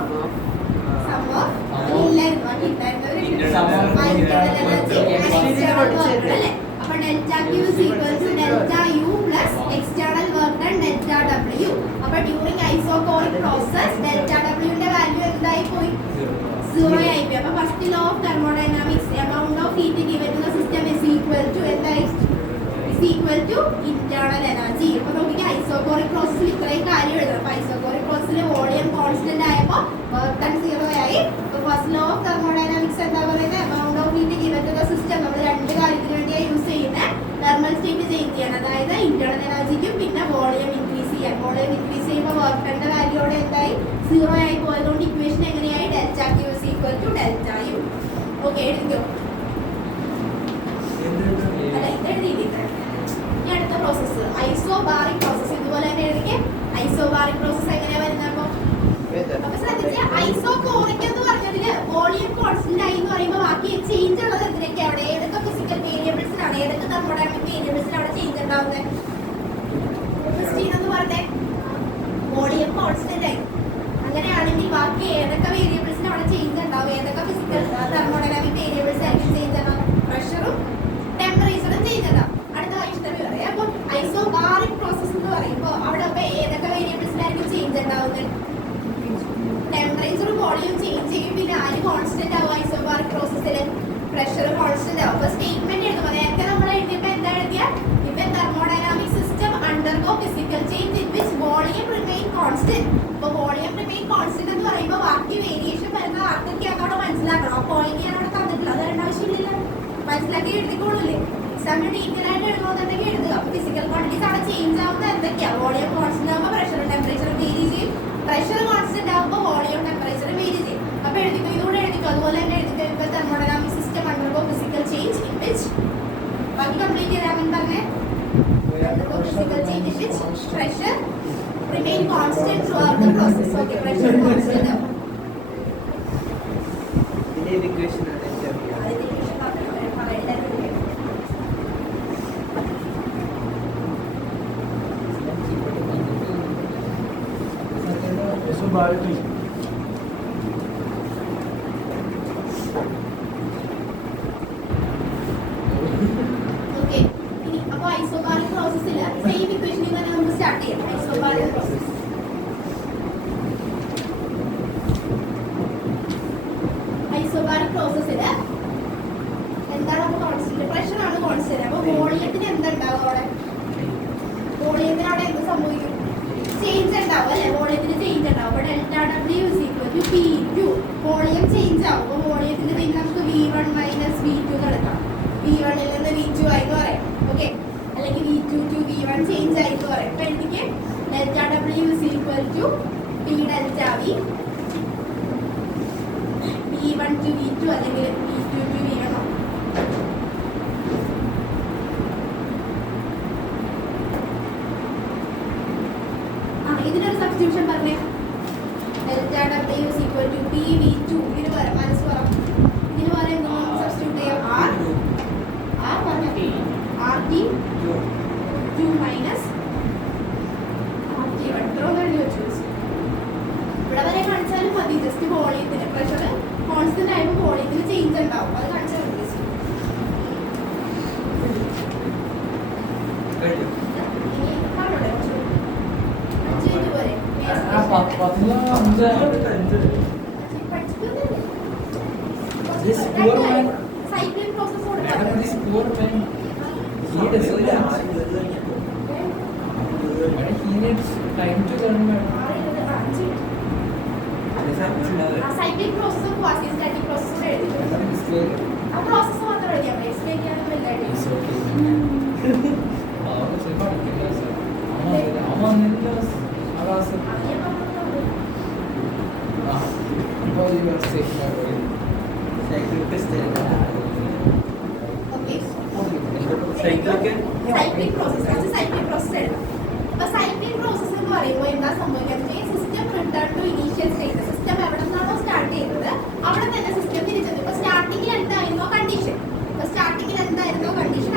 അപ്പൊ delta Q is equal to delta U plus external work done delta W. അപ്പൊ during isocoric process delta W ന്റെ value എന്തായി പോയി? 0 ആയി പോയി. അപ്പൊ first law of thermodynamics amount of heat given to the system is equal to എന്തായി? is equal to internal energy. അപ്പൊ നമുക്ക് ഐസോകോറിക് പ്രോസസ്സിൽ ഇത്രയും കാര്യം എഴുതാം. അപ്പൊ ഐസോകോറിക് പ്രോസസ്സിൽ വോളിയം കോൺസ്റ്റന്റ് ആയപ്പോൾ വർക്ക് ഡൺ 0 ആയി. അപ്പൊ ഫസ്റ്റ് ലോ ഓഫ് തെർമോഡൈനാമിക്സ് എന്താ പറയുന്നത്? amount of heat given to the system. നമ്മൾ രണ്ട് കാര്യത്തിന് വേണ്ടിയാണ് യൂസ് ചെയ്യുന്നത്. തെർമൽ സ്റ്റേറ്റ് ചേഞ്ച് ചെയ്യാൻ, അതായത് ഇന്റേണൽ എനർജിക്കും പിന്നെ വോളിയം ഇൻക്രീസ് ചെയ്യാൻ. വോളിയം ഇൻക്രീസ് ചെയ്യുമ്പോൾ വർക്ക് ഡണ്ടെ വാല്യൂടെ എന്തായി? 0 ആയി പോയതുകൊണ്ട് ഇക്വേഷൻ എങ്ങനെയായി? Delta Q is equal to delta U. Okay, എഴുതിക്കോ. അല്ല, ഇത് എഴുതിയില്ല. അടുത്ത പ്രോസസ്സ് ഐസോബാർ വേരിയബിൾസിൽ അവിടെ ചേഞ്ച് ഉണ്ടാവുന്നത്? ക്രിസ്റ്റീന എന്ന് പറഞ്ഞേ, വോളിയം കോൺസ്റ്റന്റ് ആയി. അങ്ങനെയാണെങ്കിൽ ബാക്കി ഏതൊക്കെ വേരിയബിൾസിന് അവിടെ ചേഞ്ച് ഉണ്ടാവും? ഏതൊക്കെ ഫിസിക്കൽ തെർമോഡൈനാമിക് വേരിയബിൾസ് ആയിരിക്കും ചേഞ്ച് ഉണ്ടാവും? പ്രഷറും ടെമ്പറേച്ചറും ചേഞ്ച് ഉണ്ടാവും. അടുത്ത വൈഷ്ണവി പറയാം. അപ്പോൾ ഐസോബാറിക് പ്രോസസ് എന്ന് പറയുമ്പോൾ അവിടെ അപ്പോൾ ഏതൊക്കെ വേരിയബിൾസിലായിരിക്കും ചേഞ്ച് ഉണ്ടാവുന്നത്? ടെമ്പറേച്ചറും വോളിയം ചേഞ്ച് ചെയ്യും. പിന്നെ ആര് കോൺസ്റ്റന്റ് ആവും ഐസോബാറിക് പ്രോസസ്സിൽ? പ്രഷർ കോൺസ്റ്റന്റ് ആവും. അപ്പോൾ സ്റ്റേറ്റ്മെന്റ് എഴുതുമ്പോൾ നേരത്തെ നമ്മൾ എഴുതിയപ്പോൾ എന്താ എഴുതിയ? If A thermodynamic system undergo physical change in which volume remain constant. അപ്പോൾ വോളിയം റിമെയിൻ കോൺസ്റ്റന്റ് എന്ന് പറയുമ്പോൾ ബാക്കി വേരിയേഷൻ വരുന്ന ആർക്കൊക്കെ അതോടെ മനസ്സിലാക്കണം. ആ പോയിന്റ് ഞാൻ അവിടെ തന്നിട്ടില്ല, അത് വരേണ്ട ആവശ്യമില്ല, മനസ്സിലാക്കി എഴുതിക്കോളൂല്ലേ? എക്സാമിന് ഡീറ്റെയിൽ ആയിട്ട് എഴുതുന്നതുണ്ടെങ്കിൽ എഴുതുക. അപ്പോൾ ഫിസിക്കൽ ക്വാണ്ടിറ്റീസ് അവിടെ ചേഞ്ച് ആവുന്നത് എന്തൊക്കെയാണ്? വോളിയം കോൺസ്റ്റന്റ് ആകുമ്പോൾ പ്രഷറും ടെമ്പറേച്ചറും വേരി ചെയ്യും. പ്രഷർ കോൺസ്റ്റന്റ് ആകുമ്പോൾ വോളിയം ടെമ്പറേച്ചറും വേരി ചെയ്യും. അപ്പോൾ എഴുതിക്കോ, ഇതുകൂടെ എഴുതിക്കോ. അതുപോലെ തന്നെ എഴുതിക്കോ. ഇപ്പോൾ thermodynamic system undergo physical change in which, ബാക്കി കംപ്ലീറ്റ് ചെയ്താൽ പറഞ്ഞേ. Physical change in which pressure remain constant throughout the process. Okay, pressure constant. ഇതിന്റെ equation ആണ് എനിക്കറിയാം. അതിന്റെ equation എല്ലാവരും Isobaric. ഓക്കെ. ഇനി അപ്പോൾ ഐസോബാറിക് പ്രോസസ്സിൽ സെയിം ഇക്വേഷനിൽ തന്നെ നമുക്ക് സ്റ്റാർട്ട് ചെയ്യാം. Isobaric process. ഐസോബാറിക് പ്രോസസ്സിൽ എന്താണ് അപ്പോൾ കോൺസ്റ്റന്റ്? പ്രഷറാണ് കോൺസ്റ്റന്റ്. അപ്പോൾ വോളിയത്തിന് എന്തുണ്ടാവും അവിടെ? വോളിയത്തിന് അവിടെ എന്ത് സംഭവിക്കും? ചേഞ്ച് ഉണ്ടാവും അല്ലേ? വോളിയത്തിന് ചേഞ്ച് ഉണ്ടാവും. അപ്പോൾ delta W is equal to P to volume change ആവും. അപ്പോൾ വോളിയത്തിന് ചേഞ്ച് നമുക്ക് V1 മൈനസ് V2 എടുക്കാം. V1 ൽ നിന്ന് V2 ആയി എന്ന് പറയാം. ഓക്കെ, അല്ലെങ്കിൽ V2 ടു V1 ചേഞ്ച് ആയി എന്ന് പറയാം. അപ്പോൾ എനിക്ക് delta W is equal to P delta V V1 to V2 അല്ലെങ്കിൽ V2 ടു V1. ഇതിനൊരു സബ്സ്റ്റിറ്റ്യൂഷൻ പറഞ്ഞേ. Delta W is equal to P V2. ഇതിന് പകരം മനസ്സ് പറ. ഇതിന് പകരം സബ്സ്റ്റിറ്റ്യൂട്ട് ചെയ്യാം. ആർ പറഞ്ഞ RT 2 മൈനസ് RT1. ഇത്രയൊന്നും എഴുതി വെച്ചു. ഇവിടെ വരെ കാണിച്ചാലും മതി. ജസ്റ്റ് വോളിയത്തിന് പ്രഷർ കോൺസ്റ്റന്റ് ആയപ്പോൾ വോളിയത്തിന് ചേഞ്ച് ഉണ്ടാവും. അത് കാണിച്ചാൽ മതി. ഇനി കാണൂടെ? 5 മിനിറ്റ് പോരെ? This poor man. Cycling process Madam, this poor man. He doesn't learn. Madam, he needs time to learn, madam. Cycling പ്രോസസ്സും ക്വാസി സ്റ്റാറ്റിക് പ്രോസസ്സും എഴുതി. Madam, this way. ആ പ്രോസസ്സ് മാത്രം എഴുതിയാൽ മതി. എക്സ്പ്ലെയിൻ ചെയ്യാനൊന്നും വലുതായിട്ട്. It's okay. അവർക്ക് ചിലപ്പോൾ പഠിക്കില്ല സർ. അമ്മ വന്നില്ല അതാ സർ. ഇപ്പോൾ you are safe, madam. Cyclic test ചെയ്യണം. ഓക്കെ, സൈക്കിളൊക്കെ സൈക്ലിംഗ് പ്രോസസ് എഴുതാം. അപ്പോൾ സൈക്ലിംഗ് പ്രോസസ് എന്ന് പറയുമ്പോൾ എന്താ സംഭവിക്കുന്നത്? System return to initial state. System എവിടെ നിന്നാണോ സ്റ്റാർട്ട് ചെയ്തത് അവിടെ തന്നെ സിസ്റ്റം തിരിച്ചത്. ഇപ്പോൾ സ്റ്റാർട്ടിങ്ങിൽ എന്തായിരുന്നോ കണ്ടീഷൻ,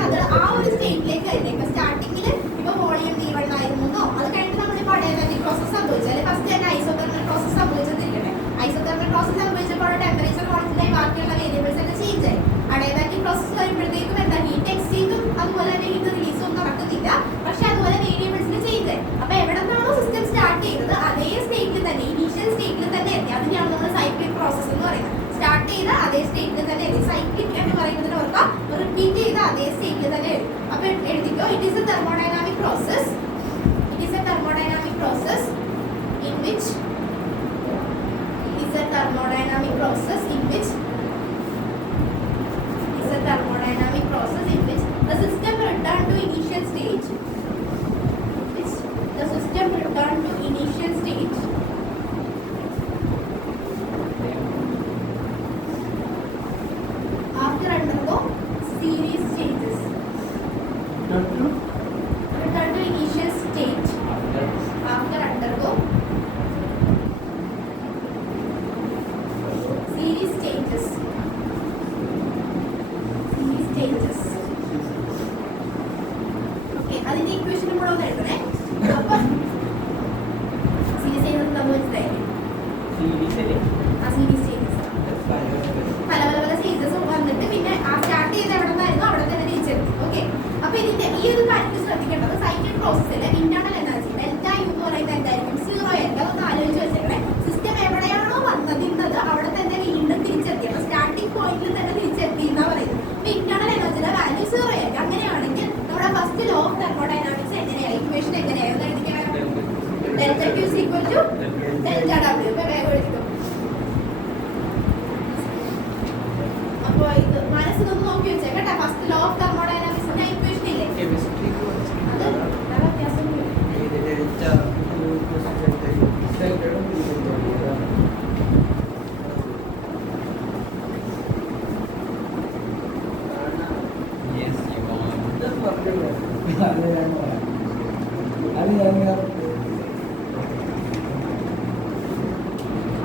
അത് ആ ഒരു സ്റ്റേറ്റിലേക്ക് ആയിരിക്കും. ഇപ്പോൾ സ്റ്റാർട്ടിങ്ങിൽ ഇപ്പോൾ വോളിയം V1 ആയിരുന്നോ, അത് കഴിഞ്ഞിട്ട് നമ്മളിപ്പോൾ അഡയബാറ്റിക് പ്രോസസ് സംഭവിച്ചാൽ ഫസ്റ്റ് തന്നെ ഐസോതെർമൽ പ്രോസസ് സംഭവിച്ചിരിക്കട്ടെ. ഐസോതെർമൽ പ്രോസസ് സംഭവിച്ചപ്പോൾ ടെമ്പറേച്ചർ കോൺസ്റ്റന്റ് ബാക്കിയുള്ള വേരിയബിൾസ് ഒക്കെ ചേഞ്ച് ആയി. അഡയബാറ്റിക് പ്രോസസ് വരുമ്പോഴത്തേക്കും എന്താ ഹീറ്റ് എക്സ്ചേഞ്ചും അതുപോലെ തന്നെ ഹീറ്റ് റിലീസും ഒന്നും നടക്കുന്നില്ല. പക്ഷെ അതുപോലെ വേരിയബിൾസിന് ചേഞ്ച് ആയി. അപ്പോൾ എവിടെ നിന്നാണോ സിസ്റ്റം സ്റ്റാർട്ട് ചെയ്തത് അതേ സ്റ്റേറ്റിൽ തന്നെ, ഇനീഷ്യൽ സ്റ്റേറ്റിൽ തന്നെ അതിന്റെ ഇക്വേഷനും കൂടെ ഒന്ന് എഴുതണേ. അപ്പൊ സീരീസ് ചെയ്യുന്നത് നമ്മൾ മനസ്സിലായി. ആ സീരീസ് ചെയ്യുന്നത് പല പല പല സ്റ്റേജസ് വന്നിട്ട് പിന്നെ ആ സ്റ്റാർട്ട് ചെയ്ത് എവിടെ നിന്നായിരുന്നു അവിടെ തന്നെ തിരിച്ചെത്തി. ഓക്കെ, അപ്പൊ ഇതിന്റെ ഈ ഒരു കാര്യത്തിൽ ശ്രദ്ധിക്കേണ്ടത് സൈക്ലിക് പ്രോസസ്സിൽ ഇന്റേണൽ എനർജി ഡെൽറ്റ യു എന്ന് പറയുന്നത് എന്തായിരിക്കും? 0 അല്ല. ഒന്ന് ആലോചിച്ച് വെച്ചേക്കണേ. സിസ്റ്റം എവിടെയാണോ വന്നതിരുന്നത് അവിടെ തന്നെ വീണ്ടും തിരിച്ചെത്തി. അപ്പൊ സ്റ്റാർട്ടിംഗ് പോയിന്റിൽ തന്നെ തിരിച്ചെത്തി എന്നാ പറയുന്നത്. അപ്പൊ ഇന്റേണൽ എനർജിയുടെ വാല്യൂ 0 ആയിരിക്കും. അങ്ങനെയാണെങ്കിൽ നമ്മുടെ ഫസ്റ്റ് ലോ ഓഫ് തെർമോഡൈനാമിക്സ് എങ്ങനെയായി? ഇക്വേഷൻ എങ്ങനെയായിരുന്നു? എഴുതിക്കണം. Delta Q is equal to delta W. ഇപ്പൊ വേഗം എഴുതിക്കും. അപ്പൊ ഇത് മനസ്സിലൊന്ന് നോക്കി വെച്ചേക്കട്ടെ. ഫസ്റ്റ് ലോ ഓഫ് തെർമോഡൈനാമിക്സിന്റെ ഇക്വേഷൻ ഇല്ലേ? അത് വേറെ വ്യത്യാസമൊന്നുമില്ല.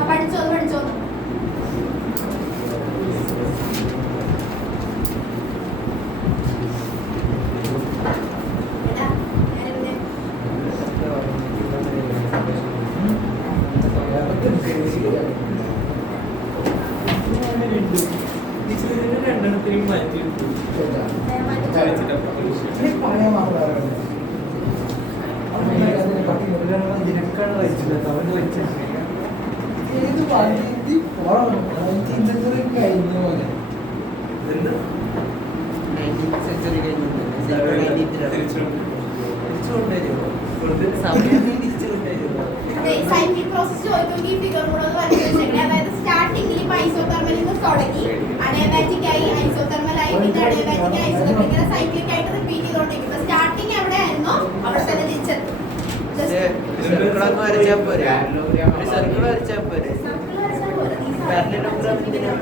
പഠിച്ചോ പഠിച്ചോ. രണ്ടെണ്ണത്തിനും മാറ്റി പഴയ മാത്രം ഏത് പദ്ധതി പോണം കഴിഞ്ഞ പോലെ സെഞ്ചുറി സൈക്ലിക് പ്രോസസ് ചോദിക്കുമെങ്കിൽ ഈ ഫിഗർ കൂടെ ഒന്ന് വരച്ച് വെച്ചേക്കണേ. അതായത് സ്റ്റാർട്ടിംഗിൽ ഇപ്പൊ ഐസോതെർമലിൽ നിന്ന് തുടങ്ങി അഡിയാബാറ്റിക് ആയി ഐസോതെർമൽ ആയി പിന്നെ അഡിയാബാറ്റിക് ഐസോതെർമൽ ഇങ്ങനെ സൈക്ലിക് ആയിട്ട് റിപ്പീറ്റ് ചെയ്തോണ്ടിരിക്കും. ഇപ്പൊ സ്റ്റാർട്ടിംഗ് എവിടെയായിരുന്നോ അവിടെ തന്നെ തിരിച്ചെത്തും. സർക്കിൾ വരച്ചാൽ പോരെ? ഒരു സർക്കിൾ വരച്ചാൽ പോരെ? പാരലലോഗ്രാം എന്തിനാ?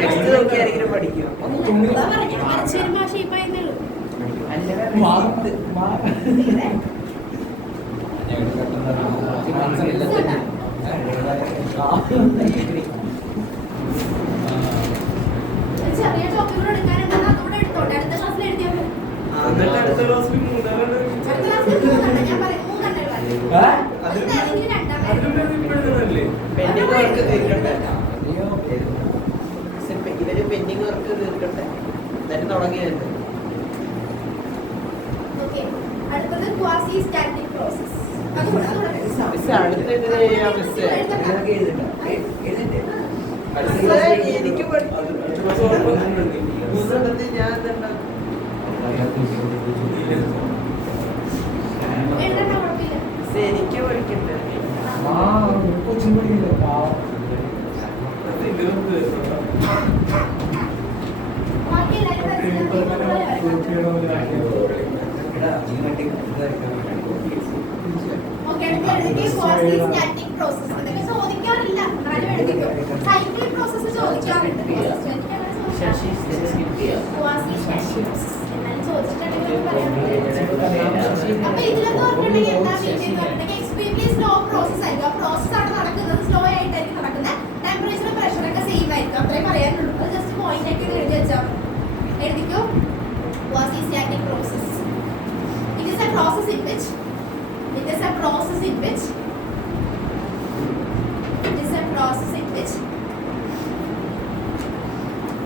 ടെക്സ്റ്റ് നോക്കി ആരെങ്കിലും പഠിക്കും? വരച്ചു വരുമ്പോ ഷേപ്പ് ആയിരുന്നേ ഉള്ളൂ. ചെറിയ ടോപ്പിക്കുകൾ എടുക്കാനുണ്ടെങ്കിൽ അതുകൂടെ എടുത്തോട്ടെ. അടുത്ത ക്ലാസ്സിൽ എഴുതിയാൽ മതി. അടുത്ത ക്ലാസ്സിൽ അടുത്ത ക്ലാസ്സിൽ 3 ഞാൻ പറയും 3 അതിലേതെങ്കിലും രണ്ടാമത് പെൻഡിങ് വർക്ക് തീർക്കട്ടെ. ഇവര് പെൻഡിങ് വർക്ക് തീർക്കട്ടെ. എന്നിട്ട് തുടങ്ങിയത് ഓക്കെ. അടുത്തത് ക്വാസി സ്റ്റാറ്റിക് പ്രോസസ്. മിസ് അടുത്ത ഇതിന് ചെയ്യാം മിസ്. എനിക്ക് മൂന്നെണ്ണത്തിൽ ഞാൻ എന്താ എഴുതണ്ട കുഴപ്പമില്ല. എനിക്ക് പഠിക്കണ്ടേ? കൊച്ചിൻ പഠിക്കില്ല പാവം ബാക്കി എല്ലാവരും ഓക്കെ. അടുത്ത ക്വാസി സ്റ്റാറ്റിക് പ്രോസസ്. ഇതൊക്കെ ചോദിക്കാറില്ല, എന്നാലും എഴുതിക്കോ. സൈക്ലിക് പ്രോസസ് ചോദിക്കാറുണ്ട്. ക്വാസി സ്റ്റാറ്റിക് പ്രോസസ് എന്നാലും ചോദിച്ചിട്ടുണ്ടെങ്കിൽ പറയാൻ അപ്പൊ ഇതിലെന്ന് പറഞ്ഞിട്ടുണ്ടെങ്കിൽ എന്താ പറഞ്ഞിട്ടുണ്ടെങ്കിൽ എക്സ്ട്രീംലി സ്ലോ പ്രോസസ് ആയിരിക്കും. ആ പ്രോസസ് ആണ് നടക്കുന്നത്, സ്ലോ ആയിട്ടായിരിക്കും നടക്കുന്നത്. ടെമ്പറേച്ചർ പ്രഷർ ഒക്കെ സെയിം ആയിരിക്കും. അത്രേ പറയാനുള്ളൂ. അത് ജസ്റ്റ് പോയിന്റ് ആക്കി എഴുതി വെച്ചാൽ എഴുതിക്കോ. Quasi static process. It is a process in which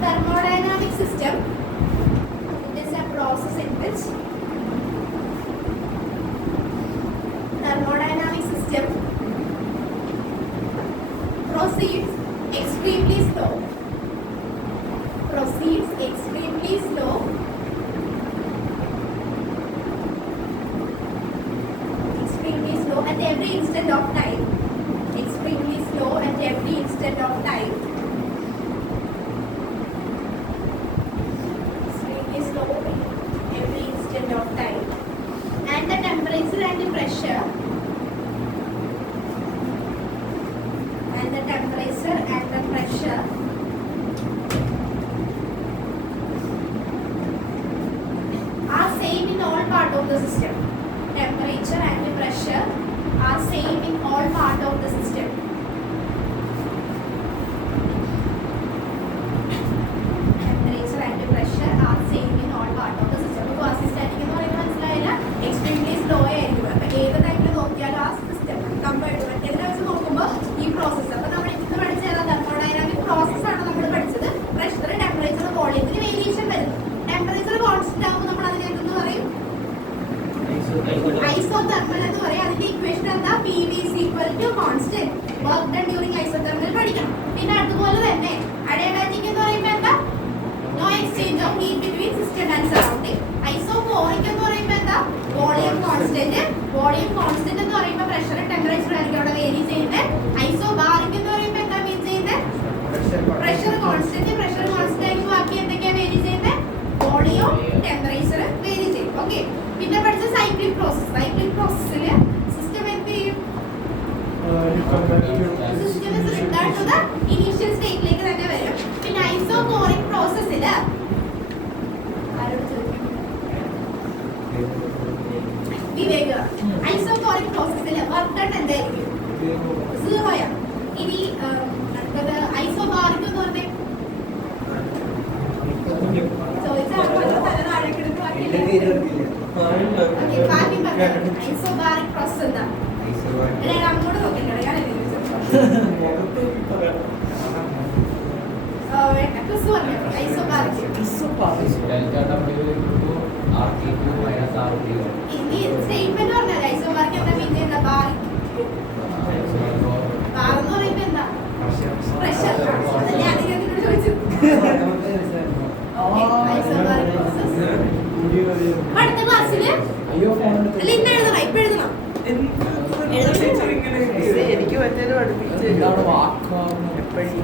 thermodynamic system. It is a process in which thermodynamic system proceeds extremely slow. At every instant of time. Extremely slow at every instant of time. Extremely slow every instant of time. And the temperature and the pressure. Are same in all part of the system. Temperature and the pressure are same in all part of the system. Temperature and the pressure are same isothermal എന്ന് പറയാം. അതിന്റെ equation എന്താ? PV is equal to constant work done during isothermal പഠിക്കണം. പിന്നെ അതുപോലെ തന്നെ adiabatic എന്ന് പറയുമ്പോൾ എന്താ? No exchange of heat between system and surrounding. Isoporic എന്ന് പറയുമ്പോൾ എന്താ? Volume constant. വോളിയം കോൺസ്റ്റന്റ് എന്ന് പറയുമ്പോൾ പ്രഷർ ടെമ്പറേച്ചർ ആയിരിക്കും അവിടെ വേരി ചെയ്യുന്നത്. ഐസോബാറിക് എന്ന് പറയുമ്പോൾ എന്താ മീൻ ചെയ്യുന്നത്? പ്രഷർ കോൺസ്റ്റന്റ് ആയിരിക്കും. ബാക്കി എന്തൊക്കെയാ വേരി ചെയ്യുന്നത്? വോളിയം ടെമ്പറേച്ചർ വേരി ചെയ്യും. ഓക്കെ. പിന്നെ പഠിച്ച സൈക്ലിക് പ്രോസസ്സിൽ സിസ്റ്റം എന്ത് ചെയ്യും? System return to the initial സ്റ്റേറ്റിലേക്ക് തന്നെ വരും. പിന്നെ ഐസോകോറിക് പ്രോസസ്സിൽ വിവേക ഐസോകോറിക് പ്രോസസ്സിൽ വർക്ക് ഡൺ എന്തായിരിക്കും? 0 ആണ്. ഇനി അടുത്തത് ഐസോബാറിക് എന്ന് പറഞ്ഞേ ഐസോബാറിക് പ്രോസസ് എന്താ? അങ്ങോട്ട് നോക്കണ്ടോ? ഞാൻ ഐസോബാറിക് ഇനി സ്റ്റേറ്റ്മെന്റ് പറഞ്ഞാൽ ഐസോബാറിക് എന്താ മീൻ ചെയ്യുന്ന? ബാറിക് ബാർ എന്ന് പറയുമ്പോ എന്താ? പ്രഷർ. അതല്ലേ അതിനെ ചോദിച്ചത്. ഐസോബാറിക് പ്രോസസ് അടുത്ത ക്ലാസ്സിൽ അല്ല ഇന്ന് എഴുതണം. ഇപ്പൊ എഴുതണം. എനിക്ക് മറ്റേ പഠിപ്പിച്ചു എന്താണ് വാക്ക് എപ്പോഴും